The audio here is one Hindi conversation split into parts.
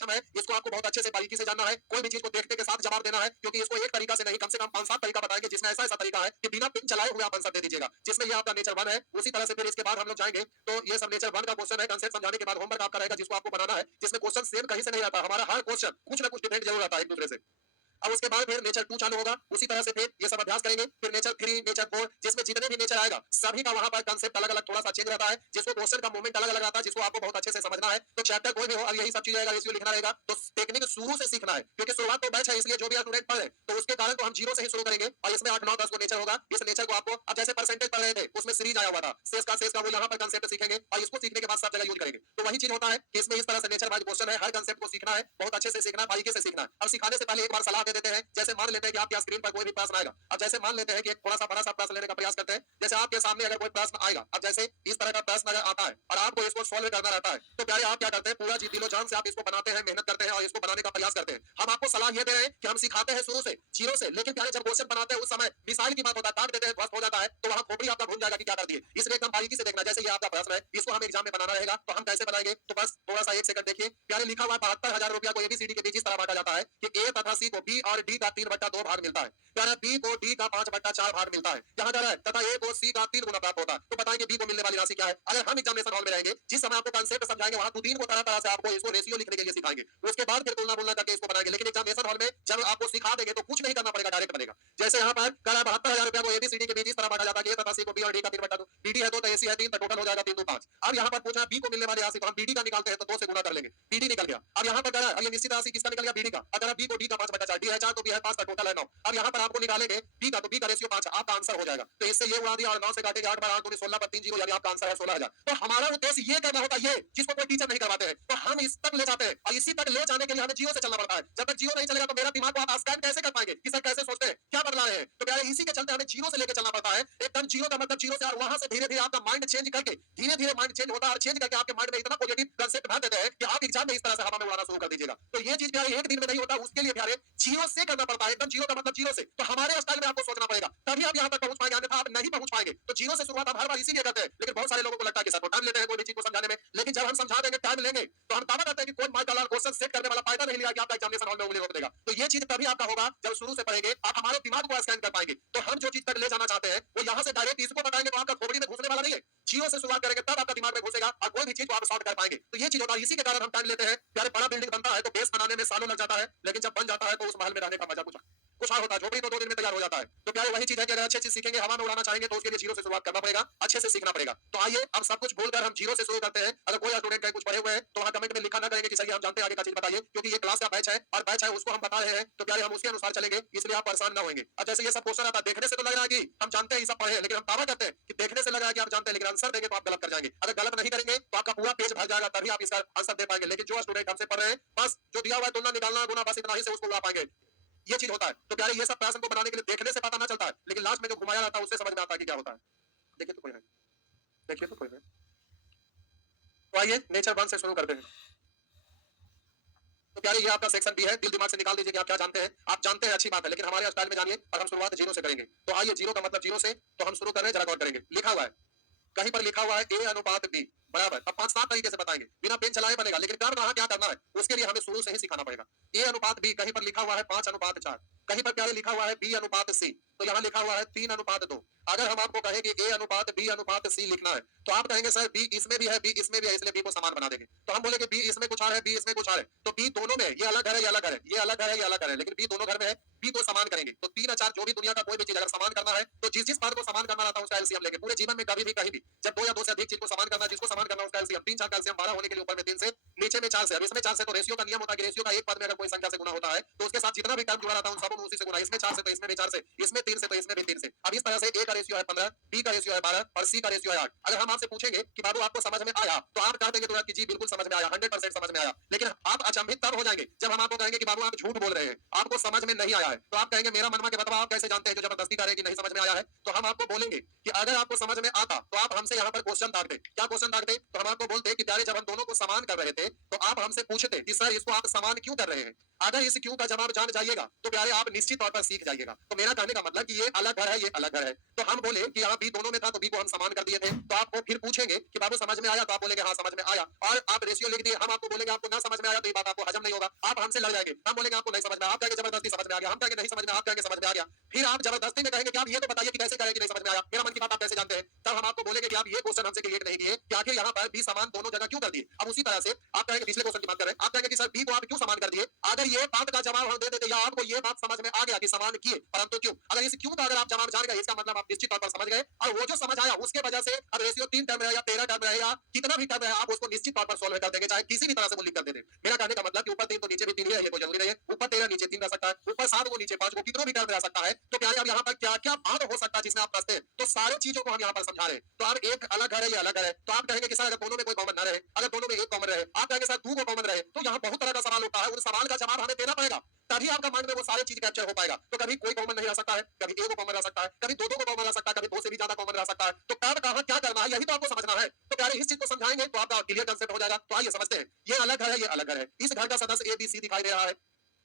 सक्षम है, इसको आपको बहुत अच्छे से बारीकी से जानना है, कोई भी चीज को देखते के साथ जवाब देना है, क्योंकि इसको एक तरीका से नहीं, कम से कम 5-7 तरीका बताएंगे, जिसमें ऐसा तरीका है कि बिना पिन चलाए हुए आप आंसर दे दीजिएगा, जिसमें ये आपका नेचर 1 है। उसी तरह से फिर इसके बाद हम लोग जाएंगे, तो ये सब नेचर 1 का क्वेश्चन है। कंसेप्ट समझाने के बाद होमवर्क आपका रहेगा, जिसको आपको बनाना है, जिसमें क्वेश्चन सेम कहीं से नहीं आता, हमारा हर क्वेश्चन कुछ ना कुछ डिफरेंट जरूर आता है एक दूसरे से। अब उसके बाद फिर नेचर 2 चालू होगा, उसी तरह से फिर ये सब अभ्यास करेंगे, फिर नेचर 3, नेचर 4, जिसमें जितने भी नेचर आएगा सभी का वहां पर कांसेप्ट अलग-अलग थोड़ा सा चेंज रहता है, जिसको क्वेश्चन का मूवमेंट अलग-अलग रहता है, जिसको आपको बहुत अच्छे से समझना है। तो चैप्टर कोई भी हो, अब यही सब चीज रहेगा, रेशियो लिखना रहेगा, तो टेक्निक शुरू से सीखना है, क्योंकि शुरुआत तो बैच है, इसलिए जो भी स्टूडेंट पढ़ रहे हैं तो उसके कारण तो हम जीरो से ही शुरू करेंगे, और इसमें 8, 9, 10 को नेचर होगा। इस नेचर को आपको अब जैसे परसेंटेज पढ़ रहे थे, उसमें सीरीज आया हुआ था, शेष का वो यहाँ पर कांसेप्ट सीखेंगे, और इसको सीखने के बाद सब जगह यूज करेंगे। तो वही चीज होता है कि इसमें इस तरह से नेचर वाइज क्वेश्चन है, हर कांसेप्ट को सीखना है, बहुत अच्छे से सीखना है, बारीकी से सीखना है। अब सिखाने से पहले एक बार सलाह दे देते हैं, जैसे मान लेते हैं कि आपकी स्क्रीन पर कोई भी प्रश्न आएगा, अब जैसे मान लेते हैं कि एक थोड़ा सा बड़ा सा प्रश्न लेने का प्रयास करते हैं, जैसे आपके सामने अगर कोई प्रश्न आएगा, अब जैसे इस तरह का प्रश्न अगर आता है और आपको इसको सॉल्व करना रहता है, तो प्यारे आप क्या करते हैं, पूरा जी दिलो जान से आप इसको बनाते हैं, मेहनत करते हैं और इसको बनाने का प्रयास करते हैं। हम आपको सलाह ये दे रहे हैं कि हम सिखाते हैं शुरू से, जीरो से, लेकिन प्यारे जब क्वेश्चन बनाते हैं उस समय मिसाइल की बात होता है, काट देते हैं, ध्वस्त हो जाता है, तो वहां खोपड़ी आपका भूल जाएगा कि क्या कर दिए। इसलिए एकदम बारीकी से देखना, जैसे ये आपका प्रश्न है, इसको हम एग्जाम में बनाना रहेगा, तो हम कैसे बनाएंगे, तो बस थोड़ा सा 1 सेकंड देखिए। प्यारे लिखा हुआ 72,000 रुपया को एबीसीडी के बीच इस तरह बांटा जाता है कि ए तथा सी को बी और डी का 3/2 भाग मिलता है, प्यारा बी को डी का 5/4 भाग मिलता है, यहाँ जा रहा है, तथा ए को सी का 3 गुना प्राप्त होता है। तो बताएंगे बी को मिलने वाली राशि क्या है। अगर हम एग्जामिनेशन हॉल में रहेंगे, जिस समय आपको कांसेप्ट समझाएंगे, वहां 2-3 को तरह तरह से आपको इसको रेशियो लिखने के लिए सिखाएंगे, उसके बाद फिर तुलना बोलना करके इसको बनाएंगे। लेकिन एग्जामिनेशन हॉल में जब आपको सिखा देंगे तो कुछ नहीं करना पड़ेगा, डायरेक्ट बनेगा। जैसे यहाँ पर करा 72,000 रुपया को एबीसीडी के बीच इस तरह बांटा जाता है, ए तथा सी को बी और डी का 3/2, बीडी है 2 तो एसी है 3, तो टोटल हो जाएगा 3 2 5। अब यहाँ पर पूछा बी को मिलने वाली राशि, तो हम बीडी का निकालते हैं तो 2 से गुना कर लेंगे, बीडी निकल गया। अब यहाँ पर करा, अब ये निश्चित राशि किसका निकल गया, बीडी का। अगर बी को डी का 5/4, डी है 4 तो बी है 5 का टोटल है 9। अब यहाँ पर आपको निकालेंगे बी का, तो बी का रेशियो 5, आपका आंसर हो जाएगा। तो इससे ये उड़ा दिया और 9 से काटेंगे, 8 बार 8 दूनी 16 पर 3 जीरो, यानी आपका आंसर है 16,000। तो हमारा उद्देश्य ये करना होता है, ये जिसको कोई टीचर नहीं करवाते हैं, तो हम इस तक ले जाते हैं, और इसी तक ले जाने के लिए हमें जीरो से चलना पड़ता है। जब तक जीरो नहीं चलेगा तो मेरा दिमाग को आप स्कैन कैसे कर पाएंगे कि सर कैसे सोचते हैं, क्या बदला रहे हैं। तो प्यारे इसी के चलते हमें जीरो से लेकर चलना पड़ता है, एकदम जीरो का मतलब जीरो से, और वहां से धीरे धीरे आपका माइंड चेंज करके, धीरे धीरे माइंड चेंज होता है, और चेंज करके आपके माइंड में इतना पॉजिटिव कंसेप्ट भर देते हैं कि आप एग्जाम में इस तरह से हवा में उड़ाना शुरू कर दीजिएगा। तो ये चीज प्यारे एक दिन में नहीं होता, उसके लिए प्यारे जीरो से करना पड़ता है, एकदम जीरो का मतलब जीरो से। तो हमारे स्टाइल में आपको सोचना पड़ेगा, तभी आप यहाँ तक पहुंच पाएंगे, अन्यथा आप नहीं पहुंच पाएंगे। तो जीरो से शुरुआत हम हर बार इसीलिए करते हैं, लेकिन बहुत सारे लोगों को लगता है कि सर टाइम लेते हैं कोई भी चीज को समझाने में, लेकिन जब हम समझा देंगे, टाइम लेंगे, तो हम दावा करते हैं कि कोई माशाल्लाह क्वेश्चन सेट करने वाला फायदा नहीं लिया कि आपका एग्जामिनेशन हॉल में उंगली रोक देगा। तो ये चीज तभी आपका होगा जब शुरू से पढ़ेंगे, आप हमारे दिमाग को स्कैन कर पाएंगे। तो हम जो चीज तक ले जाना चाहते हैं वो यहाँ से डायरेक्ट इसको बताएंगे, तो आपका खोपड़ी में घुसने वाला नहीं है। जीरो से शुरुआत करेंगे तब आपका दिमाग में घुसेगा, और कोई भी चीज को आप सॉल्व कर पाएंगे। तो ये चीज होता है, इसी के कारण हम टाइम लेते हैं। प्यारे बड़ा बिल्डिंग बनता है तो बेस बनाने में सालों लग जाता है, लेकिन जब बन जाता है तो उस महल में रहने का मजा कुछ और होता है, झोपड़ी तो 2 दिन में तैयार हो जाता है। तो प्यारे वही चीज है कि अगर अच्छे चीज सीखेंगे, हवा में उड़ाना चाहेंगे, तो उसके लिए जीरो से शुरुआत करना पड़ेगा, अच्छे से सीखना पड़ेगा। तो आइए अब सब कुछ भूलकर हम जीरो से शुरू करते हैं। अगर कोई स्टूडेंट कहीं कुछ पढ़े हुए हैं तो वहां कमेंट में लिखा ना करेंगे कि सर हम जानते हैं, आगे का चीज बताइए, क्योंकि ये क्लास का बैच है और बैच है उसको हम बता रहे हैं, तो प्यारे हम उसके अनुसार चलेंगे, इसलिए आप परेशान ना होंगे। अब जैसे ये सब क्वेश्चन आता है, देखने से तो लग रहा है कि हम जानते हैं, ये सब पढ़े हैं, लेकिन हम दावा करते हैं कि देखने से लग रहा है कि आप जानते हैं, लेकिन आंसर देंगे तो आप गलत कर जाएंगे। अगर गलत नहीं करेंगे तो आपका पूरा पेज भर जाएगा, तभी आप इसका आंसर दे पाएंगे। लेकिन जो स्टूडेंट हमसे पढ़ रहे हैं, बस जो दिया हुआ है तुलना निकालना गुना, बस इतना ही से उसको उड़ा पाएंगे, ये चीज होता है। तो प्यारे ये सब प्रश्न को बनाने के लिए देखने से पता ना चलता है, लेकिन लास्ट में जो घुमाया जाता है उससे समझ में आता है कि क्या होता है। देखिए तो कोई है, देखिए तो कोई है। तो आइए नेचर 1 से शुरू करते हैं। तो प्यारे ये आपका सेक्शन बी है, दिल दिमाग से निकाल दीजिए कि आप क्या जानते हैं। आप जानते हैं अच्छी बात है, लेकिन हमारे स्टाइल में जानिए, और हम शुरुआत जीरो से करेंगे। तो आइए जीरो का मतलब जीरो से, तो हम शुरू कर रहे हैं, जरा गौर करेंगे। लिखा हुआ है, कहीं पर लिखा हुआ है ए अनुपात बी बराबर। अब 5-7 तरीके से बताएंगे, बिना पेन चलाए बनेगा, लेकिन कर रहा क्या करना है उसके लिए हमें शुरू से ही सिखाना पड़ेगा। ए अनुपात बी, कहीं पर लिखा हुआ है 5:4, कहीं पर प्यारे लिखा हुआ है बी अनुपात सी, तो यहाँ लिखा हुआ है 3:2। अगर हम आपको कहें कि ए अनुपात बी अनुपात सी लिखना है, तो आप कहेंगे सर बी इसमें भी है, बी इसमें भी है, इसलिए बी को समान बना देंगे। तो हम बोलेंगे बी इसमें कुछ और है, बी इसमें कुछ और है, तो बी दोनों में, ये अलग है, ये अलग है, ये अलग है, ये अलग है, लेकिन बी दोनों घर में है, बी को समान करेंगे। तो 3 और 4 जो भी दुनिया का कोई भी चीज अगर समान करना है, तो जिस जिस पद को समान करना रहता है उसका एलसीएम लेंगे। पूरे जीवन में कभी भी कहीं भी जब 2 या 2 से अधिक चीज को समान करना है, जिसको समान करना है उसका एलसीएम, 3 4 का एलसीएम 12 होने के लिए ऊपर में 3 से, नीचे में 4 से। अब इसमें 4 से तो रेशियो का नियम होता है कि रेशियो का एक पद में अगर कोई संख्या से गुना होता है, तो उसके साथ जितना भी टर्म जुड़ा रहता है उन सबों में उसी से गुना। इसमें 4 से तो इसमें भी 4 से, इसमें 3 से तो इसमें भी 3 से। अब इस तरह से ए का रेशियो है 15, बी का रेशियो है 12 और सी का रेशियो है 8। अगर हम आपसे पूछेंगे कि बाबू आपको समझ में आया, तो आप कह देंगे तुरंत कि जी बिल्कुल समझ में आया, 100% समझ में आया। लेकिन आप अचंभित तब हो जाएंगे जब हम आपको कहेंगे कि बाबू आप झूठ बोल रहे हैं, आपको समझ में नहीं आया है। तो आप कहेंगे मेरा मनवा के बतवा, आप कैसे जानते हैं जो जबरदस्ती कर रहे हैं कि नहीं समझ में आया है। तो हम आपको बोलेंगे कि अगर आपको समझ में आता तो आप हमसे यहाँ पर क्वेश्चन दागते। क्या क्वेश्चन दागते? तो हम आपको बोलते कि प्यारे जब हम दोनों को समान कर रहे थे, तो आप हमसे पूछते कि सर इसको आप समान क्यों कर रहे हैं। अगर इस क्यों का जवाब जान जाइएगा तो प्यारे आप निश्चित तौर पर सीख जाइएगा। तो मेरा कहने का मतलब कि ये अलग घर है, ये अलग घर है। तो हम बोले कि यहाँ बी दोनों में था तो बी को हम समान कर दिए थे। तो आपको फिर पूछेंगे कि बाबू समझ में आया, तो आप बोलेंगे हाँ समझ में आया, और आप रेशियो लिख दिए। हम आपको बोलेंगे आपको ना समझ में आया तो ये बात आपको हजम नहीं होगा, आप हमसे लड़ जाएंगे। हम बोलेंगे आपको नहीं समझ में आया, आप कहेंगे जबरदस्ती समझ में आ गया, हम कहेंगे नहीं समझ में, आप कहेंगे समझ में आ गया। फिर आप जबरदस्ती में कहेंगे कि आप ये तो बताइए कि कैसे करें कि नहीं समझ में आया, मेरा मन की बात आप कैसे जानते हैं। तब हम आपको बोलेंगे कि आप ये क्वेश्चन हमसे क्रिएट नहीं किए कि आखिर यहाँ पर बी समान दोनों जगह क्यों कर दिए। अब उसी तरह से आप कहेंगे पिछले क्वेश्चन की बात करें, आप कहेंगे कि सर बी को आप क्यों समान कर दिए। अगर ये बात का जवाब हम दे देते या आपको ये बात समझ में आ गया कि समान किए, परंतु क्यों, अगर इस क्यों का अगर आप जवाब जान गए इसका मतलब आप निश्चित तौर पर समझ गए, और वो जो समझ आया उसके वजह से अब रेशियो 3 टर्म है या 13 टर्म है या कितना भी टर्म है आप उसको निश्चित तौर पर सोल्व कर देंगे, चाहे किसी भी तरह से वो लिख कर दे दे। मेरा कहने का मतलब कि ऊपर 3 तो नीचे भी 3 ही है, ये कोई जरूरी नहीं है। ऊपर 13 नीचे 3 रह सकता है, ऊपर 7 वो नीचे 5 वो कितना भी टर्म रह सकता है। तो प्यारे अब यहाँ पर क्या क्या बात हो सकता है जिसमें आप फंसते हैं, तो सारी चीजों को हम यहाँ पर समझा रहे हैं। तो अब एक अलग घर है, ये अलग घर है। तो आप कहेंगे कि सर अगर दोनों में कोई कॉमन ना रहे, अगर दोनों में एक कॉमन रहे, आप कहेंगे सर 2 को कॉमन रहे, तो यहाँ बहुत तरह का सवाल होता है, उन सवाल का जवाब हमें देना पड़ेगा, तभी आपका माइंड में वो सारी चीज कैप्चर हो पाएगा। तो कभी कोई कॉमन नहीं रह सकता है, कभी एक को कॉमन रह सकता है, कभी दो को कॉमन रह सकता है, कभी 2 से भी ज्यादा कॉमन रह सकता है। तो कब कहां क्या करना है यही तो आपको समझना है। तो प्यारे इस चीज को समझाएंगे तो आपका क्लियर कंसेप्ट हो जाएगा। तो आइए समझते हैं, ये अलग घर है, ये अलग घर है। इस घर का सदस्य ए बी सी दिखाई दे रहा है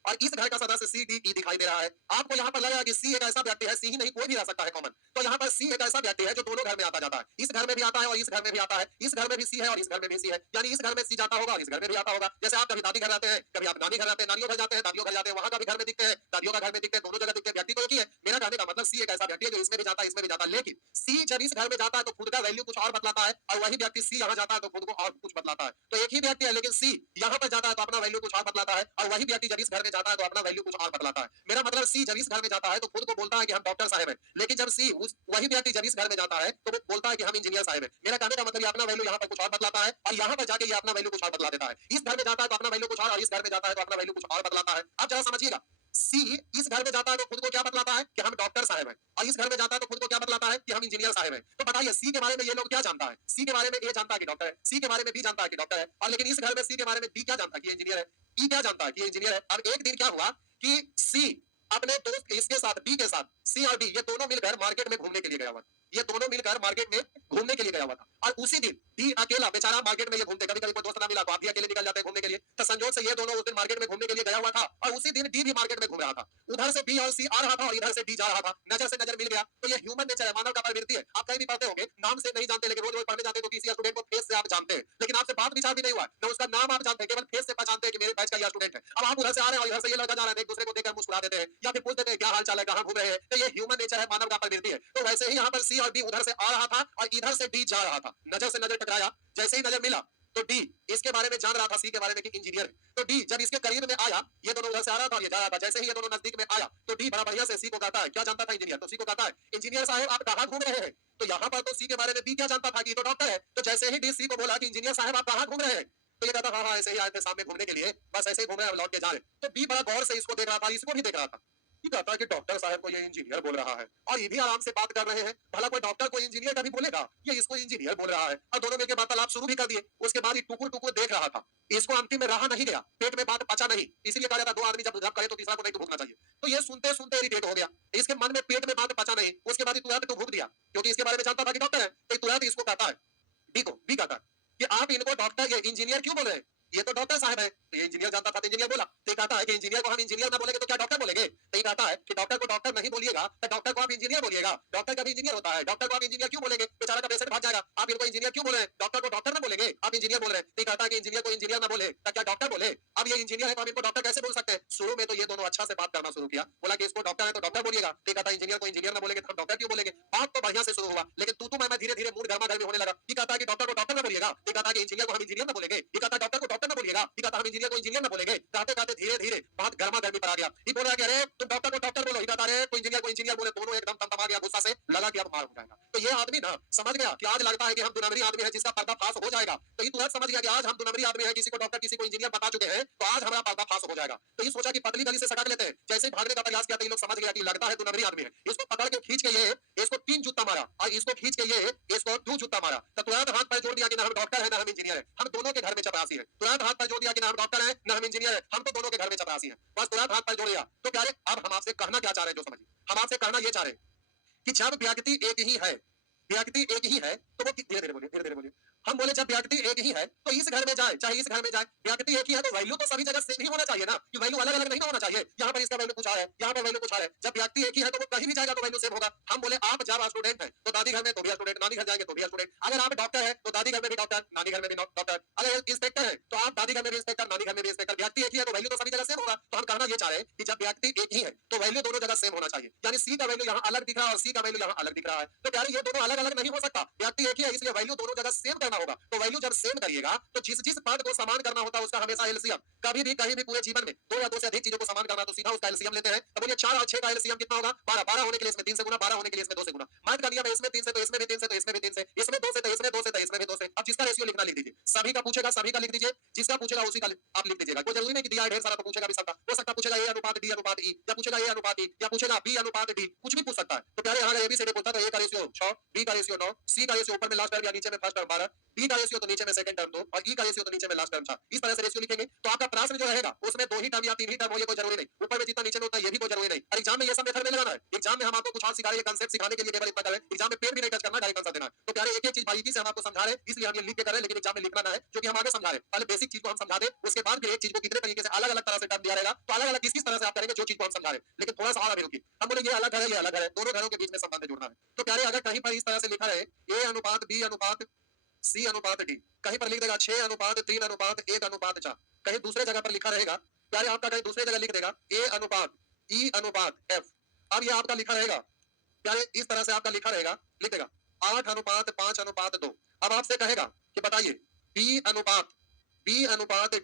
और इस घर का सदस्य सी डी ई दिखाई दे रहा है। आपको यहाँ पर लगा कि सी एक ऐसा व्यक्ति है, सी ही नहीं कोई भी रह सकता है कॉमन। तो यहाँ पर सी एक ऐसा व्यक्ति है जो दोनों घर में आता जाता है, इस घर में भी आता है और इस घर में भी आता है, इस घर में भी सी है और इस घर में भी सी है, यानी इस घर में सी जाता होगा और इस घर में भी आता होगा। जैसे आप कभी दादी घर जाते हैं, कभी आप नानी घर जाते हैं, नानियों घर जाते हैं, दादियों घर जाते हैं, वहां का भी घर में दिखते हैं, दादियों का घर में दिखते हैं, दोनों जगह दिखते हैं, व्यक्ति तो एक ही है। मेरा कहने का मतलब सी एक ऐसा व्यक्ति है जो इसमें भी जाता है, इसमें भी जाता है, लेकिन सी जब इस घर में जाता है तो खुद का वैल्यू कुछ और बतलाता है, और वही व्यक्ति सी यहाँ जाता है तो खुद को और कुछ बतलाता है। तो एक ही व्यक्ति है लेकिन सी यहाँ पर जाता है तो अपना वैल्यू कुछ और बतलाता है, और वही व्यक्ति जब इस घर में जाता है तो अपना वैल्यू कुछ और बतलाता है। मेरा मतलब सी जब इस घर में जाता है तो खुद को बोलता है कि हम डॉक्टर साहब हैं, लेकिन जब सी वही व्यक्ति जब इस घर में जाता है तो वो बोलता है कि हम इंजीनियर साहब हैं। मेरा कहने का मतलब ये अपना वैल्यू यहाँ पर कुछ और बतलाता है और यहाँ पर जाके ये अपना वैल्यू कुछ और बतला देता है। इस घर में जाता है तो अपना वैल्यू कुछ और इस घर में जाता है तो अपना वैल्यू कुछ और बतलाता है। अब जरा समझिएगा, सी इस घर में जाता है तो खुद को क्या बतलाता है कि हम डॉक्टर साहब हैं, और इस घर में जाता है तो खुद को क्या बतलाता है कि हम इंजीनियर साहब हैं। तो बताइए सी के बारे में ये लोग क्या जानता है, सी के बारे में ए जानता है कि डॉक्टर है, सी के बारे में बी जानता है कि डॉक्टर है, और लेकिन इस घर में सी के बारे में बी क्या जानता है कि इंजीनियर है, ई क्या जानता है कि इंजीनियर है। अब एक दिन क्या हुआ कि सी अपने दोस्त इसके साथ बी के साथ सी और डी ये दोनों मिलकर मार्केट में घूमने के लिए गया हुआ, ये दोनों मिलकर मार्केट में घूमने के लिए गया हुआ था। और उसी दिन डी अकेला बेचारा मार्केट में ये घूमते, कभी कभी कोई दोस्त ना मिला तो आप भी अकेले निकल जाते हैं घूमने के लिए। तो संजोग से ये दोनों उस दिन मार्केट में घूमने के लिए गया हुआ था और उसी दिन डी भी मार्केट में घूम रहा था। उधर से बी और सी आ रहा था और इधर से डी जा रहा था, नजर से नजर मिल गया। तो ये ह्यूमन नेचर है, मानव का प्रवृत्ति है। आप कहीं भी पढ़ते होंगे, नाम से नहीं जानते लेकिन रोज रोज पढ़ने जाते तो किसी स्टूडेंट को फेस से आप जानते हैं, लेकिन आपसे बात विचार भी नहीं हुआ न उसका नाम आप जानते हैं, केवल फेस से पहचानते हैं कि मेरे बैच का ये स्टूडेंट है। अब आप उधर से आ रहे हैं और इधर से ये लड़का जा रहा है, एक दूसरे को देखकर मुस्कुरा देते हैं या फिर पूछ देते हैं क्या हाल चाल है, कहाँ घूम रहे हैं। तो ये ह्यूमन नेचर है, मानव का प्रवृत्ति है। तो वैसे ही यहाँ पर सी और डी उधर से आ रहा था और इधर से डी जा रहा था, नजर से नजर टकराया, जैसे ही नजर मिला तो डी इसके बारे में जान रहा था सी के बारे में कि इंजीनियर है। तो डी जब इसके करीब में आया, ये दोनों उधर से आ रहा था और ये जा रहा था, जैसे ही ये दोनों नजदीक में आया तो डी बड़ा बढ़िया से सी को कहता है, क्या जानता था इंजीनियर, तो सी को कहता है इंजीनियर साहब आप कहाँ घूम रहे हैं। तो यहाँ पर तो सी के बारे में बी क्या जानता था कि ये तो डॉक्टर है। तो जैसे ही डी सी को बोला कि इंजीनियर साहब आप कहाँ घूम रहे हैं, तो ये कहता हाँ हाँ ऐसे ही आए थे सामने घूमने के लिए, बस ऐसे ही घूम रहे हैं लौट के जा रहे। तो बी बड़ा गौर से इसको देख रहा था, इसको भी देख रहा था। ये कहता है कि डॉक्टर साहब को ये इंजीनियर बोल रहा है और ये भी आराम से बात कर रहे हैं, भला कोई डॉक्टर को इंजीनियर कभी बोलेगा, ये इसको इंजीनियर बोल रहा है। और दोनों मिलकर वार्तालाप शुरू भी कर दिए। उसके बाद ये टुकुर टुकुर देख रहा था, इसको अंतिम में रहा नहीं गया, पेट में बात पचा नहीं, इसीलिए कहा जाता है दो आदमी जब करे तो तीसरा को नहीं तो भूखना चाहिए। तो ये सुनते सुनते इरिटेट हो गया, इसके मन में पेट में बात पचा नहीं, उसके बाद तुरंत तो भूख दिया, क्योंकि इसके बारे में जानता था कि डॉक्टर है। तो तुरंत इसको कहता है डी को, बी कहता है कि आप इनको डॉक्टर ये इंजीनियर क्यों बोल रहे हैं, ये तो डॉक्टर साहब है। तो ये इंजीनियर जानता था तो इंजीनियर बोला। तो ये कहता है कि इंजीनियर को हम इंजीनियर ना बोलेंगे तो क्या डॉक्टर बोलेंगे। तो ये कहता है कि डॉक्टर को डॉक्टर नहीं बोलिएगा, तो डॉक्टर को आप इंजीनियर बोलिएगा, डॉक्टर कभी इंजीनियर होता है, डॉक्टर को आप इंजीनियर क्यों बोलेंगे, बेचारा का पेशेंट भाग जाएगा। आप इनको इंजीनियर क्यों बोले, डॉक्टर को डॉक्टर ना बोलेंगे, आप इंजीनियर बोल रहे हैं। तो ये कहता है कि इंजीनियर को इंजीनियर ना बोले तो क्या डॉक्टर बोले। अब ये इंजीनियर है तो हम इनको डॉक्टर कैसे बोल सकते हैं। शुरू में तो ये दोनों अच्छा से बात करना शुरू किया, बोला कि इसको डॉक्टर है तो डॉक्टर बोलिएगा। तो ये कहता है इंजीनियर को इंजीनियर ना बोलेंगे तो हम डॉक्टर क्यों बोलेंगे। बात तो बढ़िया से शुरू हुआ, लेकिन तू मैं धीरे धीरे मूड गर्मा गर्मी होने लगा। ये कहता है कि डॉक्टर को डॉक्टर ना बोलिएगा, ये कहता है कि इंजीनियर को हम इंजीनियर ना बोलेंगे, ये कहता है डॉक्टर को डॉक्टर ना बोलिएगा, ये कहता है हम इंजीनियर को इंजीनियर ना बोलेंगे। कहते कहते धीरे धीरे बात गर्मा गर्मी पर आ गया। ये बोल रहा है कि अरे तुम डॉक्टर को डॉक्टर बोलो, ये कहता है तो इंजीनियर को इंजीनियर बोले, दोनों एकदम तमतमा गया गुस्सा से, लगा कि अब मार हो जाएगा। तो ये आदमी ना समझ गया कि आज लगता है कि हम दो नंबरी आदमी है जिसका पर्दाफाश हो जाएगा। तो ये तुरंत समझ गया कि आज हम दो नंबरी आदमी है, किसी को डॉक्टर किसी को इंजीनियर बता चुके हैं, तो आज हमारा पर्दाफाश हो जाएगा। तो ये सोचा कि पतली गली से सटक लेते हैं। जैसे ही भागने का प्रयास किया तो ये लोग समझ गया कि लगता है दो नंबरी आदमी है। इसको पकड़ के खींच के ये इसको 3 जूता मारा और इसको खींच के ये इसको 2 जूता मारा। तो तुरंत हाथ पर जोड़ दिया कि ना हम डॉक्टर है ना हम इंजीनियर है, हम दोनों के घर में चपरासी है। तुरंत हाथ पर जोड़ दिया कि ना हम डॉक्टर है ना हम इंजीनियर है, हम तो दोनों के घर में चपरासी है। बस तुरंत हाथ पर जोड़ दिया। तो प्यारे अब हम आपसे कहना क्या चाह रहे हैं, जो समझिए हम आपसे कहना ये चाह रहे हैं कि जब व्यक्ति एक ही है, व्यक्ति एक ही है तो वो धीरे धीरे बोलिए, धीरे धीरे बोलिए। हम बोले जब व्यक्ति एक ही है तो इस घर में जाए चाहे इस घर में जाए, व्यक्ति एक ही है तो वैल्यू तो सभी जगह सेम ही होना चाहिए ना, कि वैल्यू अलग अलग नहीं ना होना चाहिए। यहाँ पर इसका वैल्यू कुछ है, यहाँ पर वैल्यू कुछ है। जब व्यक्ति एक ही है तो वो कहीं भी जाएगा तो वैल्यू सेम होगा। हम बोले आप जब स्टूडेंट है तो दादी घर में तो भी स्टूडेंट, नानी घर जाएंगे तो भी स्टूडेंट। अगर आप डॉक्टर है तो दादी घर में भी डॉक्टर, नानी घर में भी डॉक्टर। अगर इंस्पेक्टर है तो आप दादी घर में भी इंस्पेक्टर, नानी घर में भी इंस्पेक्टर। व्यक्ति एक ही है तो वैल्यू तो सभी जगह सेम होगा। तो हम कहना ये चाह रहे हैं कि जब व्यक्ति एक ही है तो वैल्यू दोनों जगह सेम होना चाहिए। यानी सी का वैल्यू यहाँ अलग दिख रहा है और सी का वैल्यू यहाँ अलग दिख रहा है, तो प्यारे ये दोनों अलग अलग नहीं हो सकता। व्यक्ति एक ही है इसलिए वैल्यू दोनों जगह सेम करना होगा। तो वैल्यू जब सेम करिएगा तो जिस जिस पद को समान करना होता है उसका हमेशा एलसीएम। कभी भी कहीं भी पूरे जीवन में दो या दो से अधिक चीजों को समान करना तो सीधा उसका एलसीएम लेते हैं। तो बोलिए 4 और 6 का एलसीएम कितना होगा? 12। 12 होने के लिए इसमें 3 से गुना, 12 होने के लिए इसमें 2 से गुना। माइनस कर दिया मैं इसमें 3 से तो इसमें भी 3 से, तो इसमें भी 3 से, इसमें 2 से तो इसमें 2 से, तो इसमें भी 2 से। अब जिसका रेशियो लिखना लिख दीजिए। सभी का पूछेगा सभी का लिख दीजिए, जिसका पूछेगा उसी का आप लिख दीजिएगा। कोई जरूरी नहीं कि दिया है ढेर सारा तो पूछेगा भी सबका। हो सकता पूछेगा ए अनुपात डी अनुपात ई, या पूछेगा ए अनुपात ई, या पूछेगा बी अनुपात डी, कुछ भी पूछ सकता है। तो प्यारे यहाँ एबीसीडी बोलता तो ए का रेशियो 6, बी का रेशियो 9, सी का रेशियो ऊपर में लास्ट टर्म या नीचे में फर्स्ट टर्म 12, डी का रेशियो तो नीचे में सेकंड टर्म 2 और ई का रेशियो तो नीचे में लास्ट टर्म 4। इस तरह से रेशियो लिखेंगे तो आपका प्रश्न जो रहेगा उसमें 2 ही टर्म या 3 ही टर्म हो, ये कोई जरूरी नहीं। ऊपर में जितना नीचे में उतना ये भी कोई जरूरी नहीं। और एग्जाम में ये सब मेथड में लगाना है। एग्जाम में हम आपको कुछ और सिखा रहे हैं, कंसेप्ट सिखाने के लिए केवल इतना कर रहे हैं। एग्जाम में पेन भी नहीं टच करना, डायरेक्ट आंसर देना है। तो प्यारे एक एक चीज बारीकी से हम आपको समझा रहे हैं, इसलिए हम ये लिख के कर रहे हैं, लेकिन एग्जाम में लिखना ना है जो कि हम आगे समझा रहे हैं। पहले बेसिक चीज को हम समझा दें, उसके बाद फिर एक चीज को कितने तरीके से अलग अलग तरह से टर्म दिया रहेगा तो अलग अलग किस किस तरह से आप करेंगे जो चीज को हम समझा रहे हैं। लेकिन थोड़ा सा और अभी रुकिए, हम बोले ये अलग है ये अलग है, दोनों घरों के बीच में संबंध जोड़ना है। तो प्यारे अगर कहीं पर इस तरह से लिखा है ए अनुपात बी अनुपात सी अनुपात डी, कहीं पर लिख देगा 6 अनुपात 3 अनुपात 1 अनुपात 4, कहीं दूसरे जगह पर लिखा रहेगा प्यारे आपका, कहीं दूसरे जगह लिख देगा ए अनुपात ई अनुपात एफ। अब ये आपका लिखा रहेगा प्यारे इस तरह से आपका लिखा रहेगा, लिख देगा 8 अनुपात 5 अनुपात 2। अब आपसे कहेगा कि बताइए बी अनुपात डी अनुपात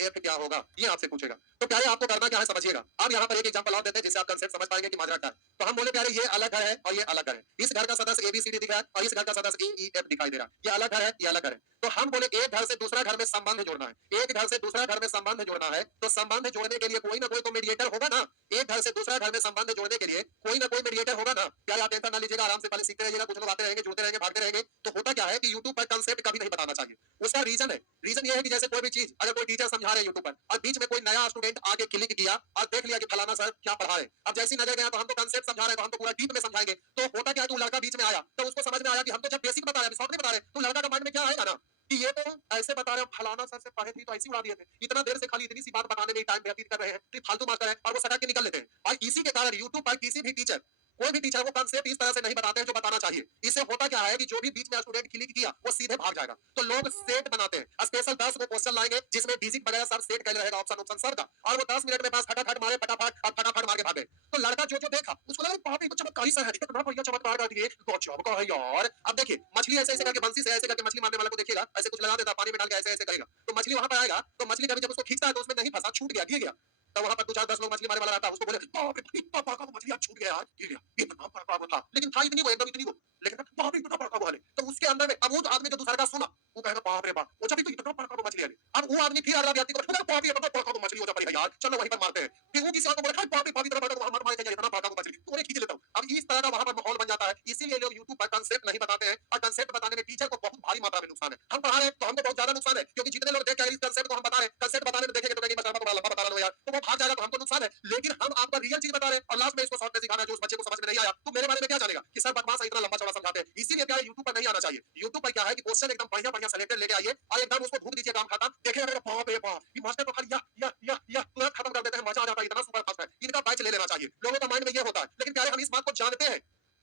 एफ क्या होगा, ये आपसे पूछेगा। तो प्यारे आपको करना क्या है समझिएगा। अब यहाँ पर एक एग्जांपल और देते हैं जिससे आप कंसेप्ट समझ पाएंगे कि माजरा क्या है। तो हम बोले प्यारे ये अलग है और ये अलग है। इस घर का सदस्य एबीसीडी दिख रहा है और इस घर का सदस्य ई एफ दिखाई दे रहा है। ये अलग है ये अलग है। तो हम बोले एक घर से दूसरा घर में संबंध जोड़ना है। एक घर से दूसरा घर में संबंध जोड़ना है तो संबंध जोड़ने के लिए कोई ना कोई तो मीडिएटर होगा ना। एक घर से दूसरा घर में संबंध जोड़ने के लिए कोई ना कोई मीडिएटर होगा ना। प्यारे आप टेंशन ना लीजिएगा, आराम से पहले सीखते रहिएगा। कुछ लोग आते रहेंगे, जुड़ते रहेंगे, भागते रहेंगे। तो होता क्या है कि यूट्यूब पर कंसेप्ट कभी नहीं बताना चाहिए। उसका रीजन है, रीजन ये है कि जैसे कोई भी चीज अगर कोई टीचर समझा रहे हैं यूट्यूब पर और बीच में कोई नया स्टूडेंट आके क्लिक किया और देख लिया कि फलाना सर क्या पढ़ा रहे, अब जैसी नजर गया तो हम तो कंसेप्ट समझा रहे हैं तो हम तो पूरा डीप में समझाएंगे। तो होता क्या है, तो लड़का बीच में आया तो उसको समझ में आया कि हम तो जब बेसिक बता रहे हैं शॉर्ट नहीं बता रहे, तो लड़का का माइंड में क्या आएगा ना कि ये तो ऐसे बता रहे हैं, फलाना सर से पढ़े थे तो ऐसी उड़ा दिए थे, इतना देर से खाली इतनी सी बात बताने में टाइम व्यतीत कर रहे हैं, तो फालतू मास्टर है और वो सटा के निकल लेते हैं। और इसी के कारण यूट्यूब पर किसी भी टीचर कोई भी टीचर वो कंसेप्ट इस तरह से नहीं बताते हैं जो बताना चाहिए। इससे होता क्या है कि जो भी बीच में स्टूडेंट क्लिक किया वो सीधे भाग जाएगा। तो लोग सेट बनाते हैं, स्पेशल 10 को क्वेश्चन लाएंगे जिसमें डिजिट वगैरह सब सेट कर रहेगा ऑप्शन ऑप्शन सर का, और वो 10 मिनट में पास फटाफट मारे फटाफट और फटाफट मार के भागे। तो लड़का जो जो देखा उसको लगा बाप रे तो चमत्कारी सर है, इतना बढ़िया चमत्कार कर दिए, गजब का है यार। अब देखिए मछली ऐसे ऐसे करके बंसी से ऐसे करके मछली मारने वाले को देखिएगा, ऐसे कुछ लगा देता पानी में डाल के ऐसे ऐसे करेगा तो मछली वहां पर आएगा। तो मछली कभी जब उसको खींचता है तो उसमें नहीं फंसा, छूट गया, गिर गया। तो वहां पर 2 4 10 लोग मछली मारने वाला रहता है, उसको बोले बाप रे इतना बड़ा वो मछली आज छूट गया यार, गिर गया, इतना बड़ा वो था, लेकिन था इतनी वो एकदम इतनी वो, लेकिन बाप रे इतना बड़ा वो है। तो उसके अंदर में अब वो आदमी जो दूसरा का सुना वो कहेगा बाप रे बाप, वो जब भी तो इतना बड़ा वो मछली है। अब वो आदमी फिर अगला व्यक्ति को बोलेगा बाप रे इतना बड़ा वो मछली हो जाता है यार, चलो वहीं पर मारते हैं। फिर वो किसी और को बोले बाप रे बाप इतना बड़ा वो मार के इतना बड़ा वो मछली तो खींच लेता हूं। अब इस तरह का वहां पर माहौल बन जाता है। इसीलिए लोग यूट्यूब पर कंसेप्ट नहीं बताते हैं और कंसेप्ट बताने में टीचर को बहुत भारी मात्रा में नुकसान है। हम पढ़ा रहे हैं तो हमको बहुत ज्यादा नुकसान है, क्योंकि जितने लोग देख रहे हैं इस कंसेप्ट को हम बता रहे हैं, कंसेप्ट बताने में देखेंगे तो कहेंगे मास्टर बड़ा लंबा बता रहा हूं यार, तो वो भाग जाएगा तो हमको नुकसान है। लेकिन हम आपका रियल चीज बता रहे हैं और लास्ट में इसको शॉर्ट में सिखाना है, जो उस बच्चे को समझ में नहीं आया तो मेरे बारे में क्या जानेगा कि सर बदमाश इतना लंबा चौड़ा समझाते हैं। इसीलिए क्या है यूट्यूब पर नहीं आना चाहिए। यूट्यूब पर क्या है कि क्वेश्चन एकदम बढ़िया बढ़िया सेलेक्टेड लेके आइए और एकदम उसको भूख दीजिए काम खाता, देखेगा बाप रे बाप ये मास्टर तो खाली या तुरंत खत्म कर देते हैं, मजा आ जाता है, इतना सुपर फास्ट है, इनका बैच ले लेना चाहिए। लोगों का माइंड में ये होता है, लेकिन क्या है हम इस बात को जानते हैं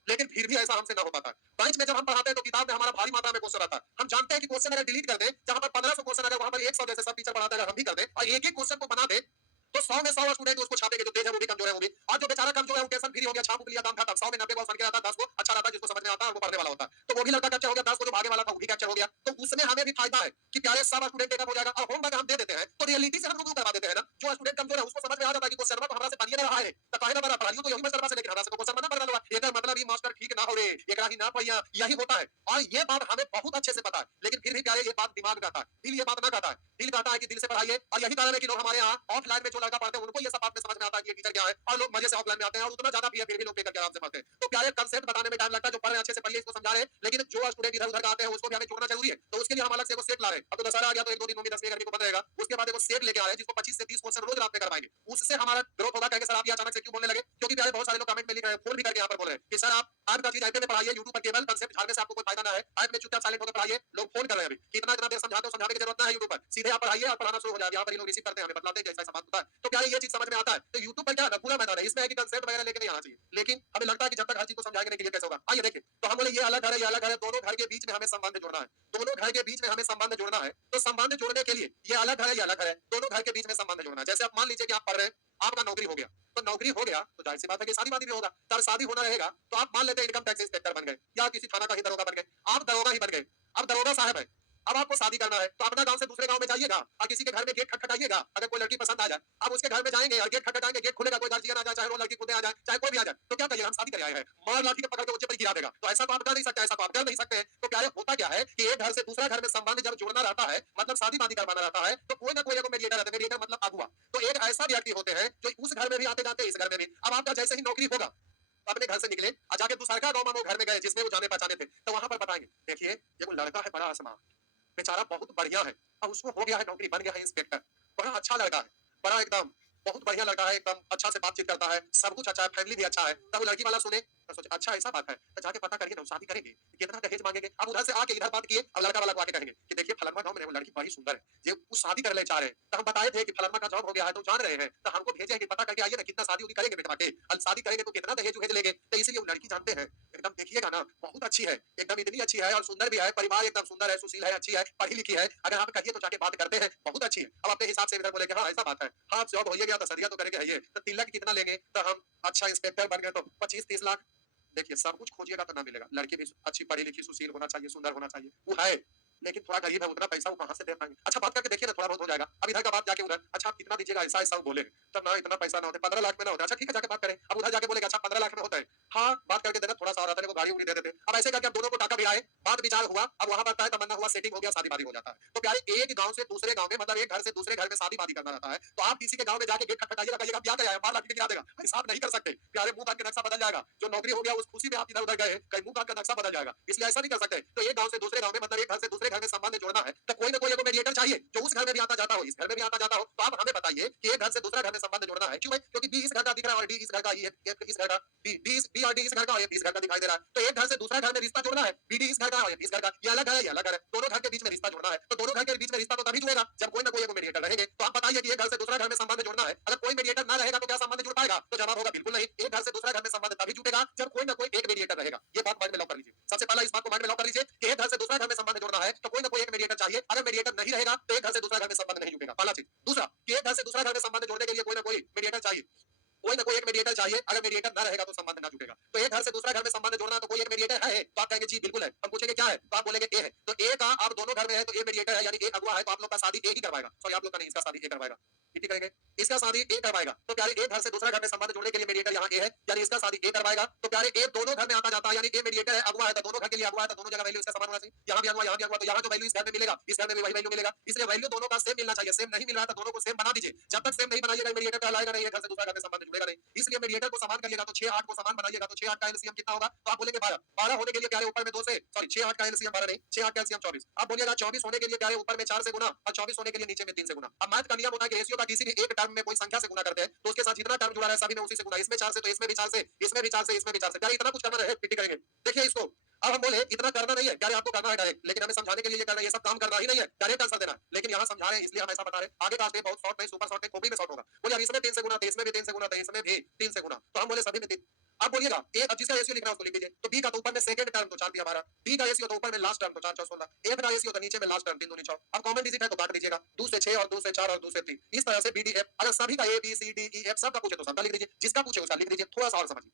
लेकिन फिर भी ऐसा हमसे ना हो पाता है। बेंच में जब हम पढ़ाते हैं तो किताब में हमारा भारी मात्रा में क्वेश्चन आता है। हम जानते हैं कि क्वेश्चन अगर डिलीट कर दें, जहां पर 1500 क्वेश्चन अगर वहां पर 100 जैसे सब टीचर पढ़ाते हैं अगर हम भी कर दें और एक एक क्वेश्चन को बना दें तो 100 में 100 स्टूडेंट उसको छापेंगे, जो तेज है वो भी कमजोर है वो भी, और जो बेचारा कमजोर है वो टेंशन फ्री हो गया, छाप लिया काम खत्म। 100 में 90 को फर्क आता है, 10 को अच्छा रहता है जिसको समझ में आता है और वो पढ़ने वाला होता है। तो वो भी लड़का कैप्चर हो गया, 10 को जो भागे वाला था वो भी कैप्चर हो गया। तो उसमें हमें भी फायदा है कि प्यारे सब स्टूडेंट टेकअप हो जाएगा और होमवर्क हम दे देते हैं तो रियलिटी से हम लोग करवा देते हैं ना। जो स्टूडेंट कमजोर है उसको समझ में आ जाता है कि क्वेश्चन तो हमरा से बनिए रहा है तो काहे ना बना पढ़ाइयो तो यही मास्टर से, लेकिन हमरा से तो क्वेश्चन बना पड़ रहा है, एकर मतलब ये मास्टर ठीक ना हो रे, एकरा ही ना पढ़िया, यही होता है। और ये बात हमें बहुत अच्छे से पता है, लेकिन फिर भी क्या है ये बात दिमाग कहता है, दिल ये बात ना कहता है। दिल कहता है कि दिल से पढ़ाइए, और यही कारण है कि लोग हमारे यहाँ ऑफलाइन में जो लड़का पढ़ते हैं उनको ये सब बात में समझ में आता है कि ये टीचर क्या है, और लोग मजे से ऑफलाइन में आते हैं और उतना ज्यादा फिर भी लोग पेकर के आराम से पढ़ते हैं। तो क्या है कंसेप्ट बताने में टाइम लगता है, जो पढ़ रहे हैं अच्छे से पढ़िए इसको समझा रहे हैं, लेकिन जो स्टूडेंट इधर उधर का आते हैं उसको भी हमें जोड़ना जरूरी है। तो उसके लिए हम अलग से सेट ला रहे हैं। अब तो दशहरा आ गया तो 1 2 दिन में 10वीं 11वीं को बंद रहेगा, उसके बाद एक सेट लेके आ रहे हैं जिसको 25 से 30 क्वेश्चन रोज रात में करवाएंगे। उससे हमारा ग्रोथ होगा। कहेंगे सर आप ये अचानक से क्यों बोलने लगे? क्योंकि प्यारे बहुत सारे लोग कमेंट में लिख रहे हैं, फोन भी करके यहाँ पर बोल रहे हैं कि सर आप का चीज आईपी में पढ़ाइए, यूट्यूब पर केवल कंसेप्ट झाड़ने से आपको कोई फायदा ना है, ऐप में चुपचाप साइलेंट होकर पढ़ाइए। लोग फोन कर रहे हैं अभी, कितना इतना देर समझाते हो, समझाने की जरूरत ना है यूट्यूब पर, सीधे आप पढ़ाइए और पढ़ाना शुरू हो जाएगा। यहाँ पर ये लोग रिसीव करते हैं, हमें बतलाते हैं कि ऐसा ऐसा बात होता है। तो प्यारे ये चीज समझ में आता है। तो यूट्यूब पर क्या है ना, पूरा मैदान है, इसमें है कि कंसेप्ट वगैरह लेके नहीं आना चाहिए, लेकिन हमें लगता है कि जब तक हर चीज को समझाएंगे नहीं, क्लियर कैसे होगा? आइए देखिए, तो हम बोले ये अलग घर है, ये अलग घर है, दोनों घर के बीच में हमें संबंध जोड़ना है, दोनों घर के बीच में हमें संबंध जोड़ना है। तो संबंध जोड़ने के लिए ये अलग घर है, ये अलग घर है, दोनों घर के बीच में संबंध जोड़ना है। जैसे आप मान लीजिए कि आप पढ़ रहे हैं, आपका नौकरी हो गया, तो नौकरी हो गया तो जाहिर सी बात है कि शादी वादी भी होगा। जब शादी होना रहेगा तो आप मान लेते हैं इनकम टैक्स इंस्पेक्टर बन गए या किसी थाना का ही दरोगा बन गए, आप दरोगा ही बन गए। अब दरोगा साहब है, अब आपको शादी करना है, तो अपना गांव से दूसरे गांव में जाइएगा और किसी के घर में गेट खटखटाइएगा, अगर कोई लड़की पसंद आ जाए, अब उसके घर में जाएंगे और गेट खटखटाएंगे, गेट खुलेगा, कोई गार्जियन आ जाए, चाहे वो लड़की खुद आ जाए, चाहे कोई भी आ जाए, तो क्या कहिएगा? हम शादी कर आए हैं, मार लाठी के पकड़ के ऊंचे पर गिरा देगा। तो ऐसा तो आप कर नहीं सकते, ऐसा तो आप कर नहीं सकते। तो क्या होता क्या है कि एक घर से दूसरा घर में संबंध जब जोड़ना रहता है, मतलब शादी वादी करवाना रहता है, तो कोई ना कोई एक मीडिएटर रहता है, मीडिएटर मतलब अगुआ। तो एक ऐसा व्यक्ति होते हैं जो उस घर में भी आते जाते, इस घर में भी। अब आपका जैसे ही नौकरी होगा, अपने घर से निकले और जाके दूसरा गांव में वो घर में गए जिसमें वो जाने पहचाने थे, तो वहां पर बताएंगे देखिए ये वो लड़का है, बड़ा आसमान, बेचारा बहुत बढ़िया है, अब उसको हो गया है नौकरी, बन गया है इंस्पेक्टर, बड़ा अच्छा लड़का है, बड़ा एकदम बहुत बढ़िया लड़का है, एकदम अच्छा से बातचीत करता है, सब कुछ अच्छा है, फैमिली भी अच्छा है। तब वो लड़की वाला सुने तो सोचे अच्छा ऐसा बात है, तो जाके पता करिए ना, शादी करेंगे, कितना दहेज मांगेंगे। अब उधर से आके इधर बात किए, अब लड़का वाला को आके कहेंगे कि देखिए फलाना गांव में वो लड़की बड़ी सुंदर है, ये वो शादी करने चाह रहे हैं, तो हम बताए थे कि फलाना का जॉब हो गया है, तो जान रहे हैं, तो हमको भेजे कि पता करके आइए ना, कितना शादी उदी करेंगे बेटा के, अब शादी करेंगे तो कितना दहेज उहेज लेंगे। तो इसलिए वो लड़की जानते हैं, एकदम देखिएगा ना, बहुत अच्छी है, एकदम इतनी अच्छी है और सुंदर भी है, परिवार एकदम सुंदर है, सुशील है, अच्छी है, पढ़ी लिखी है, अगर आप कहिए तो जाके बात करते हैं, बहुत अच्छी है। अब अपने हिसाब से इधर बोले कि हाँ ऐसा बात है, हाँ जॉब हो गया तो सदिया तो करके है, तो तिलक कितना लेंगे, तो हम अच्छा इंस्पेक्टर बन गए तो 25-30 लाख। देखिए सब कुछ खोजिएगा तो ना मिलेगा, लड़की भी अच्छी पढ़ी लिखी सुशील होना चाहिए, सुंदर होना चाहिए, वो है लेकिन थोड़ा गरीब है, उतना पैसा वो कहाँ से दे पाएंगे। अच्छा बात करके देखिए ना, थोड़ा बहुत हो जाएगा। अब इधर का बात जाके उधर, अच्छा आप कितना दीजिएगा, ऐसा ऐसा बोलेंगे, तब ना इतना पैसा ना होता, 15 लाख में ना होता, अच्छा ठीक है जाके बात करें। अब उधर जाके बोलेगा अच्छा 15 लाख में होता है, हाँ बात करके देना, थोड़ा सा और आता है, वो गाड़ी उड़ी दे देते। अब ऐसे करके अब दोनों को टाका भी आए, बात विचार हुआ, अब वहां पर तय तमन्ना हुआ, सेटिंग हो गया, शादी वादी हो जाता है। तो प्यारे एक गांव से दूसरे गांव में, मतलब एक घर से दूसरे घर में शादी वादी करना रहता है, तो आप किसी के गांव में जाके गेट खटखटाइएगा, कहिएगा क्या गया है, मार लाठी गिरा देगा, ऐसा आप नहीं कर सकते। प्यारे मुंह काट के नक्शा बदल जाएगा, जो नौकरी हो गया उस खुशी में आप इधर उधर गए, कहीं मुंह काट का नक्शा बदल जाएगा, इसलिए ऐसा नहीं कर सकते। तो एक गांव से दूसरे गांव में, मतलब एक घर से दूसरे घर में संबंध जोड़ना है, तो कोई ना कोई मीडिएटर चाहिए जो उस घर में भी आता जाता हो, इस घर में भी आता जाता हो। तो आप हमें बताइए कि एक घर से दूसरा घर में संबंध जोड़ना है, क्यों है? क्योंकि बी इस घर का दिख रहा है और डी इस घर का, ये इस घर का, बी और डी इस घर का और ये इस घर का दिखाई दे रहा है। तो एक घर से दूसरा घर में रिश्ता जोड़ना है, बी डी इस घर का और ये इस घर का, ये अलग है, ये अलग है, दोनों घर के बीच में रिश्ता जोड़ना है। तो दोनों घर के बीच में रिश्ता तो तभी जुड़ेगा जब कोई ना कोई मीडिएटर रहेंगे। तो आप बताइए कि एक घर से दूसरा घर में संबंध जोड़ना है, अगर कोई मीडिएटर ना रहेगा तो क्या संबंध जुड़ पाएगा? तो जवाब होगा बिल्कुल नहीं। एक घर से दूसरा घर में संबंध तभी जुड़ेगा जब कोई ना कोई एक मीडिएटर रहेगा। ये बात माइंड में लॉक कर लीजिए, सबसे पहला इस बात को माइंड में लॉक कर लीजिए कि एक घर से दूसरा घर में संबंध जोड़ना है तो कोई ना कोई एक मीडिएटर चाहिए, अगर मीडिएटर नहीं रहेगा तो एक घर से दूसरा घर में संबंध नहीं जुड़ेगा, पहला चीज। दूसरा कि एक घर से दूसरा घर में संबंध जोड़ने के लिए कोई ना कोई मीडिएटर चाहिए, कोई ना कोई एक मीडिएटर चाहिए, अगर मीडिएटर ना रहेगा तो संबंध ना जुड़ेगा। तो एक घर से दूसरा घर में संबंध जोड़ना तो कोई एक मीडिएटर है, तो आप कहेंगे जी बिल्कुल है। हम पूछेंगे क्या है, तो आप बोलेंगे ए है। तो ए का आप दोनों घर में है तो ए मीडिएटर है, यानी ए अगुआ है, तो आप लोग का शादी ए ही करवाएगा, सॉरी आप लोग का नहीं, इसका शादी ए करवाएगा, ठीक करेंगे, इसका शादी ए करवाएगा। तो प्यारे एक घर से दूसरा घर में संबंध जोड़ने के लिए मीडिएटर यहाँ ए है, यानी इसका शादी ए करवाएगा। तो प्यारे ए दोनों घर में आता जाता है, यानी ए मीडिएटर है, अगुआ है, तो दोनों घर के लिए अगुआ है, तो दोनों जगह वैल्यू इसका समान होना चाहिए। यहाँ भी अगुआ, यहाँ भी अगुआ, तो यहाँ जो वैल्यू इस घर में मिलेगा इस घर में भी वही वैल्यू मिलेगा, इसलिए वैल्यू दोनों का सेम मिलना चाहिए। सेम नहीं मिल रहा है तो दोनों को सेम बना दीजिए, जब तक सेम नहीं बनाइएगा मीडिएटर कहलाएगा नहीं, एक घर से दूसरा घर में संबंध जुड़ेगा नहीं। इसलिए मीडिएटर को समान करिएगा तो 6-8 को समान बनाइएगा, तो 6-8 का एलसीएम कितना होगा? तो आप बोलेंगे 12, 12 होने के लिए प्यारे ऊपर में 2 से, सॉरी 6-8 का एलसीएम 12 नहीं, 6-8 का एलसीएम 24। आप बोलिएगा 24 होने के लिए प्यारे ऊपर में 4 से गुना और 24 होने के लिए नीचे में 3 से गुना। अब मैथ का नियम होता है कि रेशियो का किसी भी एक टर्म में कोई संख्या से गुना करते हैं तो उसके साथ जितना टर्म जुड़ा है सभी में उसी से गुना, इसमें 4 से तो इसमें भी 4 से, इसमें भी 4 से, इसमें भी 4 से, प्यारे इतना कुछ करना है, पिटी करेंगे। देखिए इसको, अब हम बोले इतना करना नहीं है प्यारे, आपको करना है डायरेक्ट, लेकिन हमें समझाने के लिए ये करना है, ये सब काम करना ही नहीं है, डायरेक्ट आंसर देना है। लेकिन यहाँ समझा रहे हैं इसलिए हम ऐसा बता रहे हैं, आगे का स्टेप बहुत शॉर्ट नहीं, सुपर शॉर्ट नहीं, खोपड़ी में शॉर्ट होगा। बोले अब इसमें 3 से गुना, तो इसमें भी 3 से गुना, तो इसमें भी 3 से गुना, तो हम बोले सभी में 3। अब बोलिएगा ए, अब जिसका रेशियो लिखना है उसको लिख दीजिए। तो बी का तो ऊपर में सेकंड टर्म तो 4 दिया हमारा, बी का रेशियो तो ऊपर में लास्ट टर्म तो 4 4 16, एफ का रेशियो तो नीचे में लास्ट टर्म 3 दूनी 6। अब कॉमन डिजिट है तो काट दीजिएगा, 2 से 6 और 2 से 4 और 2 से 3, इस तरह से बी डी एफ, अगर सभी का A B C D E F सबका पूछे तो सबका लिख दीजिए, जिसका पूछे उसका लिख दीजिए, थोड़ा सा और समझिए।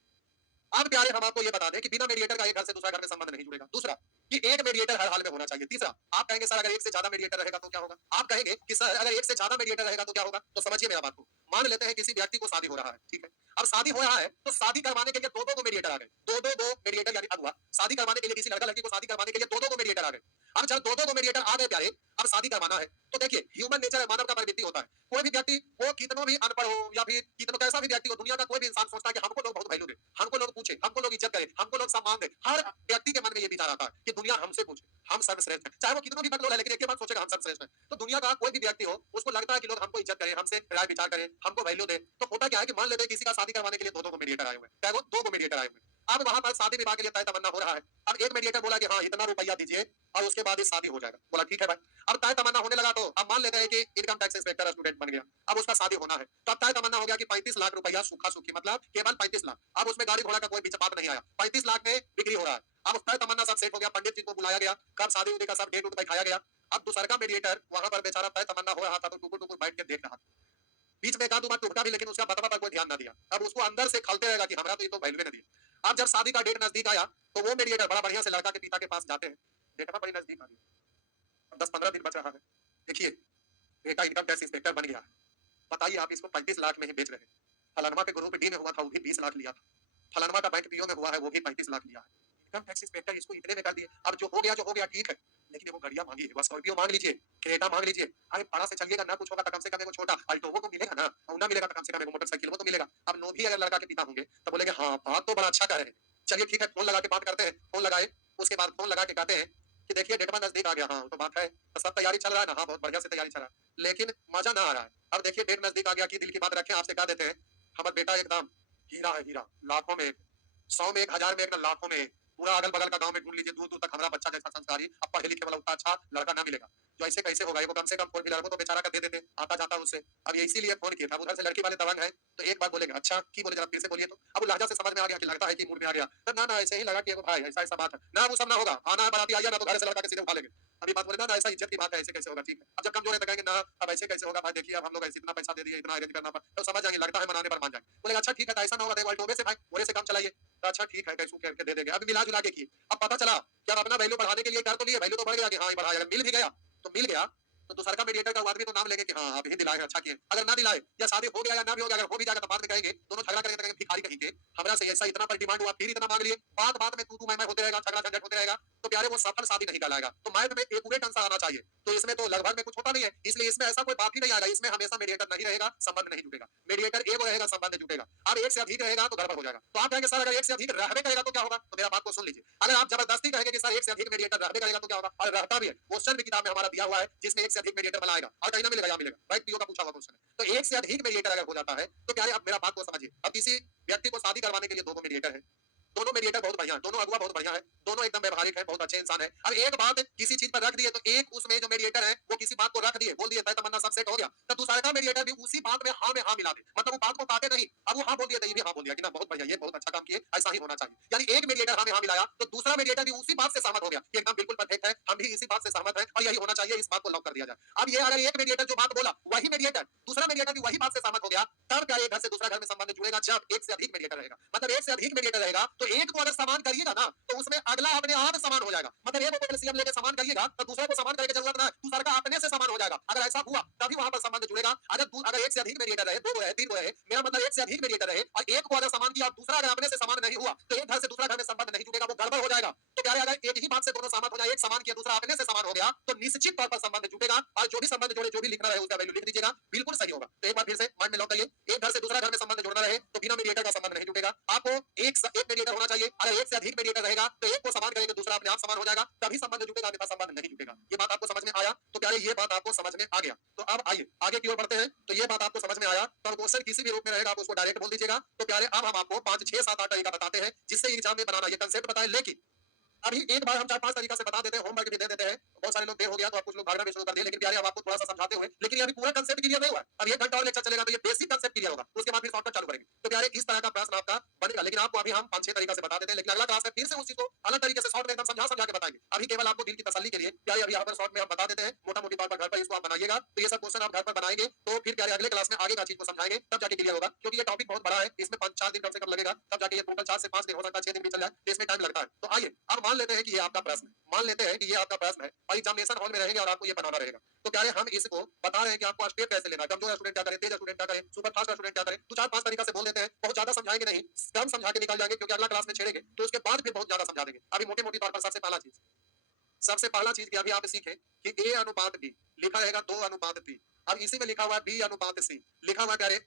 अब प्यारे हम आपको ये बता दें कि बिना मीडिएटर का एक घर से दूसरा घर में संबंध नहीं जुड़ेगा। दूसरा कि एक मीडिएटर हर हाल में होना चाहिए। तीसरा आप कहेंगे सर अगर एक से ज्यादा मीडिएटर रहेगा तो क्या होगा? आप कहेंगे कि सर अगर एक से ज्यादा मीडिएटर रहेगा तो क्या होगा? तो समझिए मेरा बात को, मान लेते हैं किसी व्यक्ति को शादी हो रहा है, ठीक है, अब शादी हो रहा है तो शादी करवाने के लिए दो मीडिएटर आ गए, दो मीडिएटर यानी अगुआ, शादी करवाने के लिए किसी लड़का लड़की को शादी करवाने के लिए दो मीडिएटर आ गए। अब जब दो दो मीडिएटर आ गए प्यारे, अब शादी करवाना है तो देखिए ह्यूमन नेचर है, मानव का प्रवृत्ति होता है। कोई भी व्यक्ति वो कितनों भी अनपढ़ हो या फिर कितनों कैसा भी व्यक्ति हो, दुनिया का कोई भी इंसान सोचता है कि हमको लोग बहुत वैल्यू दे, हमको लोग पूछे, हमको लोग इज्जत करें, हमको लोग सम्मान दे। हर व्यक्ति के मन में ये विचार आता है कि दुनिया हमसे पूछे, हम सर्वश्रेष्ठ हैं। चाहे वो कितना भी बकलोल है, लेकिन एक ही बात सोचेगा, हम सर्वश्रेष्ठ हैं। तो दुनिया का कोई भी व्यक्ति हो, उसको लगता है कि लोग हमको इज्जत करें, हमसे राय विचार करें, हमको वैल्यू दे। तो होता क्या है कि मान लेते हैं किसी का शादी करवाने के लिए दो दो मीडिएटर आए हुए हैं, चाहे वो दो मीडिएटर आए हुए हैं। अब वहां पर शादी विवाह के लिए तय तमन्ना हो रहा है। अब एक मीडिएटर बोला कि हाँ इतना रुपया दीजिए और उसके बाद ही शादी हो जाएगा। बोला ठीक है भाई। अब तय तमन्ना होने लगा तो अब मान लेते हैं कि इनकम टैक्स इंस्पेक्टर स्टूडेंट बन गया, अब उसका शादी होना है। तो अब तय तमन्ना हो गया कि 35 लाख रुपया सूखा सूखी, मतलब केवल 35 लाख। अब उसमें गाड़ी घोड़ा का कोई बात नहीं आया, 35 लाख में बिक्री हो रहा है। अब तय तमन्ना सब सेट हो गया, पंडित जी को बुलाया गया, कब शादी उदी का सब डेट उठ दिखाया गया। अब दूसरा का मीडिएटर वहां पर बेचारा तय तमन्ना हो रहा था तो टुकुर टुकुर बैठ के देख रहा था। बीच में एक आध बार टूटा भी, लेकिन उसका बतवा पर कोई ध्यान ना दिया। अब उसको अंदर से खलते रहेगा कि हमारा तो ये तो वैल्यू न दिया। अब जब शादी का डेट नजदीक आया तो वो मीडिएटर बड़ा बढ़िया से लड़का के पिता के पास जाते हैं, बेटा बड़ी नजदीक आ गई, 10-15 दिन बच रहा है, देखिए बेटा इनकम टैक्स इंस्पेक्टर बन गया है, बताइए आप इसको 35 लाख में ही बेच रहे हैं। फलानमा के ग्रुप डी में हुआ था वो भी 20 लाख लिया था, फलानमा का बैंक पीओ में हुआ है वो भी 35 लाख लिया है। इनकम टैक्स इंस्पेक्टर इसको इतने में कर दिए। अब जो हो गया ठीक है, लेकिन वो गाड़ियां मांगी है, स्कॉर्पियो मांग लीजिए, क्रेटा मांग लीजिए। अरे बड़ा से चलिएगा ना, कुछ होगा तो कम से कम एगो छोटा अल्टोवो तो मिलेगा ना, होंडा मिलेगा तो कम से कम एगो मोटरसाइकिल वो तो मिलेगा। अब नो भी अगर लड़का के पिता होंगे तो बोलेंगे हाँ बात तो बड़ा अच्छा कर रहे हैं, चलिए ठीक है फोन लगा के बात करते हैं। फोन लगाए, उसके बाद फोन लगा के कहते हैं कि देखिए डेटवा नजदीक आ गया, हाँ तो बात है, तो सब तैयारी चल रहा है ना, हाँ बहुत बढ़िया से तैयारी चल रहा है, लेकिन मजा ना आ रहा है। अब देखिए डेट नजदीक आ गया की दिल की बात रखें, आपसे कह देते हैं हमारा बेटा एकदम हीरा है, हीरा, लाखों में एक, 100 में एक, 1000 में एक, ना लाखों में एक। पूरा अगल बगल का गांव में ढूंढ लीजिए, दूर दूर तक हमारा बच्चा जैसा संस्कारी, अब पढ़े लिखे वाला उतना अच्छा लड़का ना मिलेगा। जो ऐसे कैसे होगा, वो कम से कम फोर व्हीलर को तो बेचारा का दे देते, आता जाता उससे। अब ये इसीलिए फोन किया था, उधर से लड़की वाले दबंग है तो एक बार बोलेंगे अच्छा की बोले, जरा फिर से बोलिए। तो अब लहजा से समझ में आ गया कि लगता है कि मूड में आ गया, तो ना ना ऐसे ही लगा कि भाई ऐसा ऐसा बात है ना, वो सब ना होगा, आना बाराती आइए ना तो घर से लड़का के सीधे उठा लेंगे। अभी बात बोले ना ना ऐसा इज्जत की बात है, ऐसे कैसे होगा, ठीक है। अब जब कमजोर है तो कहेंगे ना अब ऐसे कैसे होगा भाई, देखिए अब हम लोग ऐसे इतना पैसा दे दिए, इतना अरेंज करना पड़ा, तो समझ जाएंगे, लगता है मनाने पर मान जाएंगे। बोलेगा अच्छा ठीक है, तो ऐसा ना होगा तो अल्टोबे से भाई बोरे से काम चलाइए, तो अच्छा ठीक है कैसे करके दे देंगे। अब मिला जुला के किए, अब पता चला कि अब अपना वैल्यू बढ़ाने के लिए कर तो लिए, वैल्यू तो बढ़ गया कि हाँ ये बढ़ाया, अगर मिल भी गया तो मिल गया तो दूसरा का मीडिएटर का आदमी तो नाम लेंगे कि हाँ आप ही दिलाए अच्छा किए। अगर ना दिलाए या शादी हो गया या ना भी हो गया, अगर हो भी जाएगा तो बाद में कहेंगे, दोनों झगड़ा करेंगे तो कहेंगे भिखारी कहीं के, हमरा से ऐसा इतना पर डिमांड हुआ फिर इतना मांग लिए, बात बात में तू मैं होते रहेगा, झगड़ा झंझट होते रहेगा, तो प्यारे वो सफल शादी नहीं कहलाएगा। तो माइंड में एक सा आना चाहिए। तो इसमें तो लगभग में कुछ होता नहीं है, इसलिए इसमें ऐसा कोई बात ही नहीं आएगा, इसमें हमेशा मीडिएटर नहीं रहेगा, संबंध नहीं जुटेगा। मीडिएटर एक रहेगा, संबंध जुटेगा। अब एक से अधिक रहेगा तो गड़बड़ हो जाएगा। तो आप कहेंगे सर अगर एक से अधिक रहने करेगा तो क्या होगा, तो मेरा बात को सुन लीजिए। अगर आप जबरदस्ती कहेंगे कि सर एक से अधिक मीडिएटर रहने करेगा तो क्या होगा, और रहता भी है, क्वेश्चन भी किताब में हमारा दिया हुआ है जिसमें एक से अधिक मीडिएटर बनाएगा, और कहीं ना मिलेगा या मिलेगा, राइट पीओ का पूछा हुआ क्वेश्चन है। तो एक से अधिक मीडिएटर अगर हो जाता है तो प्यारे अब मेरा बात को समझिए। अब किसी व्यक्ति को शादी करवाने के लिए दो मीडिएटर है, दोनों मीडिएटर बहुत बढ़िया है, दोनों अगुआ बहुत बढ़िया है, दोनों एकदम व्यवहारिक है, बहुत अच्छे इंसान है। अब एक बात किसी चीज पर रख दिए तो एक उसमें जो मीडिएटर है वो किसी बात को रख दिए, बोल दिए तय तमन्ना सब सेट हो गया, तो दूसरा का मीडिएटर भी उसी बात में हाँ मिला दे, मतलब वो बात को काटे नहीं। अब वो हाँ बोल दिया तो ये भी हाँ बोल दिया कि ना बहुत बढ़िया, ये बहुत अच्छा काम किए, ऐसा ही होना चाहिए। यानी एक मीडिएटर हाँ मिलाया तो दूसरा मीडिएटर भी उसी बात से सहमत हो गया कि एकदम बिल्कुल परफेक्ट है, हम भी इसी बात से सहमत है और यही होना चाहिए, इस बात को लॉक कर दिया जाए। अब ये अगर एक मीडिएटर जो बात बोला वही मीडिएटर दूसरा मीडिएटर भी वही बात से सहमत हो गया, तब क्या एक घर से दूसरा घर में संबंध जुड़ेगा, जब एक से अधिक मीडिएटर रहेगा। मतलब एक से अधिक मीडिएटर रहेगा तो एक को अगर समान करिएगा ना तो उसमें अगला अपने आप समान हो जाएगा। मतलब एक को कैल्शियम लेके समान करिएगा तो दूसरे को समान करने की जरूरत ना है, दूसरा का अपने से समान हो जाएगा। अगर ऐसा हुआ तभी वहां पर संबंध जुड़ेगा। अगर एक से अधिक मीडिएटर रहे, दो रहे, तीन रहे, मेरा मतलब एक से अधिक मीडिएटर रहे और एक को अगर समान किया और दूसरा अगर अपने से समान नहीं हुआ तो एक घर से दूसरा घर में संबंध नहीं जुड़ेगा, वो गड़बड़ हो जाएगा। तो प्यारे अगर एक ही बात से दोनों सहमत हो जाए, एक समान किया दूसरा अपने से समान हो गया, तो निश्चित तौर पर संबंध जुटेगा और जो भी संबंध जोड़े, जो भी लिखना रहे उसका वैल्यू लिख दीजिएगा, बिल्कुल सही होगा। तो एक बार फिर से माइंड में लॉक करिए, एक घर से दूसरा घर में संबंध जोड़ना रहे तो बिना मीडिएटर का संबंध नहीं जुटेगा। आपको एक मीडिएटर होना चाहिए, अगर एक से अधिक मीडिएटर रहेगा तो एक को समान करेंगे दूसरा अपने आप समान हो जाएगा, तभी संबंध जुटेगा, अन्यथा संबंध नहीं जुटेगा। ये बात आपको समझ में आया? तो प्यारे ये बात आपको समझ में आ गया तो अब आइए आगे की ओर बढ़ते हैं। तो ये बात आपको समझ में आया तो क्वेश्चन किसी भी रूप में रहेगा आप उसको डायरेक्ट बोल दीजिएगा। तो प्यारे अब हम आपको 5 6 7 8 तरीका बताते हैं जिससे एग्जाम में बनाना, ये कंसेप्ट बताएं। लेकिन अभी एक बार हम 4-5 तरीका से बता देते हैं, होमवर्क भी दे देते हैं। बहुत सारे लोग देर हो गया तो आप कुछ लोग भागना भी शुरू कर दिए, लेकिन प्यारे अब आपको थोड़ा सा समझाते हुए, लेकिन ये अभी पूरा कंसेप्ट क्लियर नहीं हुआ है। अब 1 घंटा और लेक्चर चलेगा तो ये बेसिक कंसेप्ट क्लियर होगा, उसके बाद फिर शॉर्टकट चालू करेंगे। तो प्यारे इस तरह का प्रश्न आपका बनेगा, लेकिन आपको अभी हम 5-6 तरीका से बता देते हैं, लेकिन अगला क्लास में फिर से उस चीज को अलग तरीके से शॉर्ट में एकदम समझा के बताएंगे। अभी केवल आपको दिल की तसल्ली के लिए प्यारे अभी यहाँ पर शॉर्ट में हम बता देते हैं, मोटा-मोटी तौर पर घर पर इसको आप बनाइएगा। तो ये सब क्वेश्चन आप घर पर बनाएंगे तो फिर प्यारे अगले क्लास में आगे का चीज को समझाएंगे, तब जाके क्लियर होगा। क्योंकि ये टॉपिक बहुत बड़ा है, इसमें 5-4 दिन कम से कम लगेगा, तब जाके ये टोटल 4 से 5 दिन हो सकता है, 6 दिन भी चल जाए, तो इसमें टाइम लगता है। तो आइए अब मान लेते हैं कि ये आपका प्रश्न है, मान लेते हैं कि ये आपका प्रश्न है और एग्जामिनेशन हॉल में रहेंगे और आपको ये बनाना रहेगा। तो प्यारे हम इसको बता रहे हैं कि आपको स्टेप कैसे लेना है, कमजोर स्टूडेंट क्या करे, तेज स्टूडेंट क्या करे, सुपर फास्ट स्टूडेंट क्या करे। तो 4-5 तरीका से बोल देते हैं, बहुत ज्यादा समझाएंगे नहीं, कम समझा के निकल जाएंगे, क्योंकि अगला क्लास में छेड़ेंगे तो उसके बाद फिर बहुत ज्यादा समझा देंगे। अभी मोटी मोटी तौर पर सबसे पहला चीज सबसे पहला चीज कि अभी आप सीखें कि ए अनुपात बी लिखा रहेगा 2 अनुपात 3। अब इसी में लिखा हुआ है बी अनुपात सी लिखा हुआ है प्यारे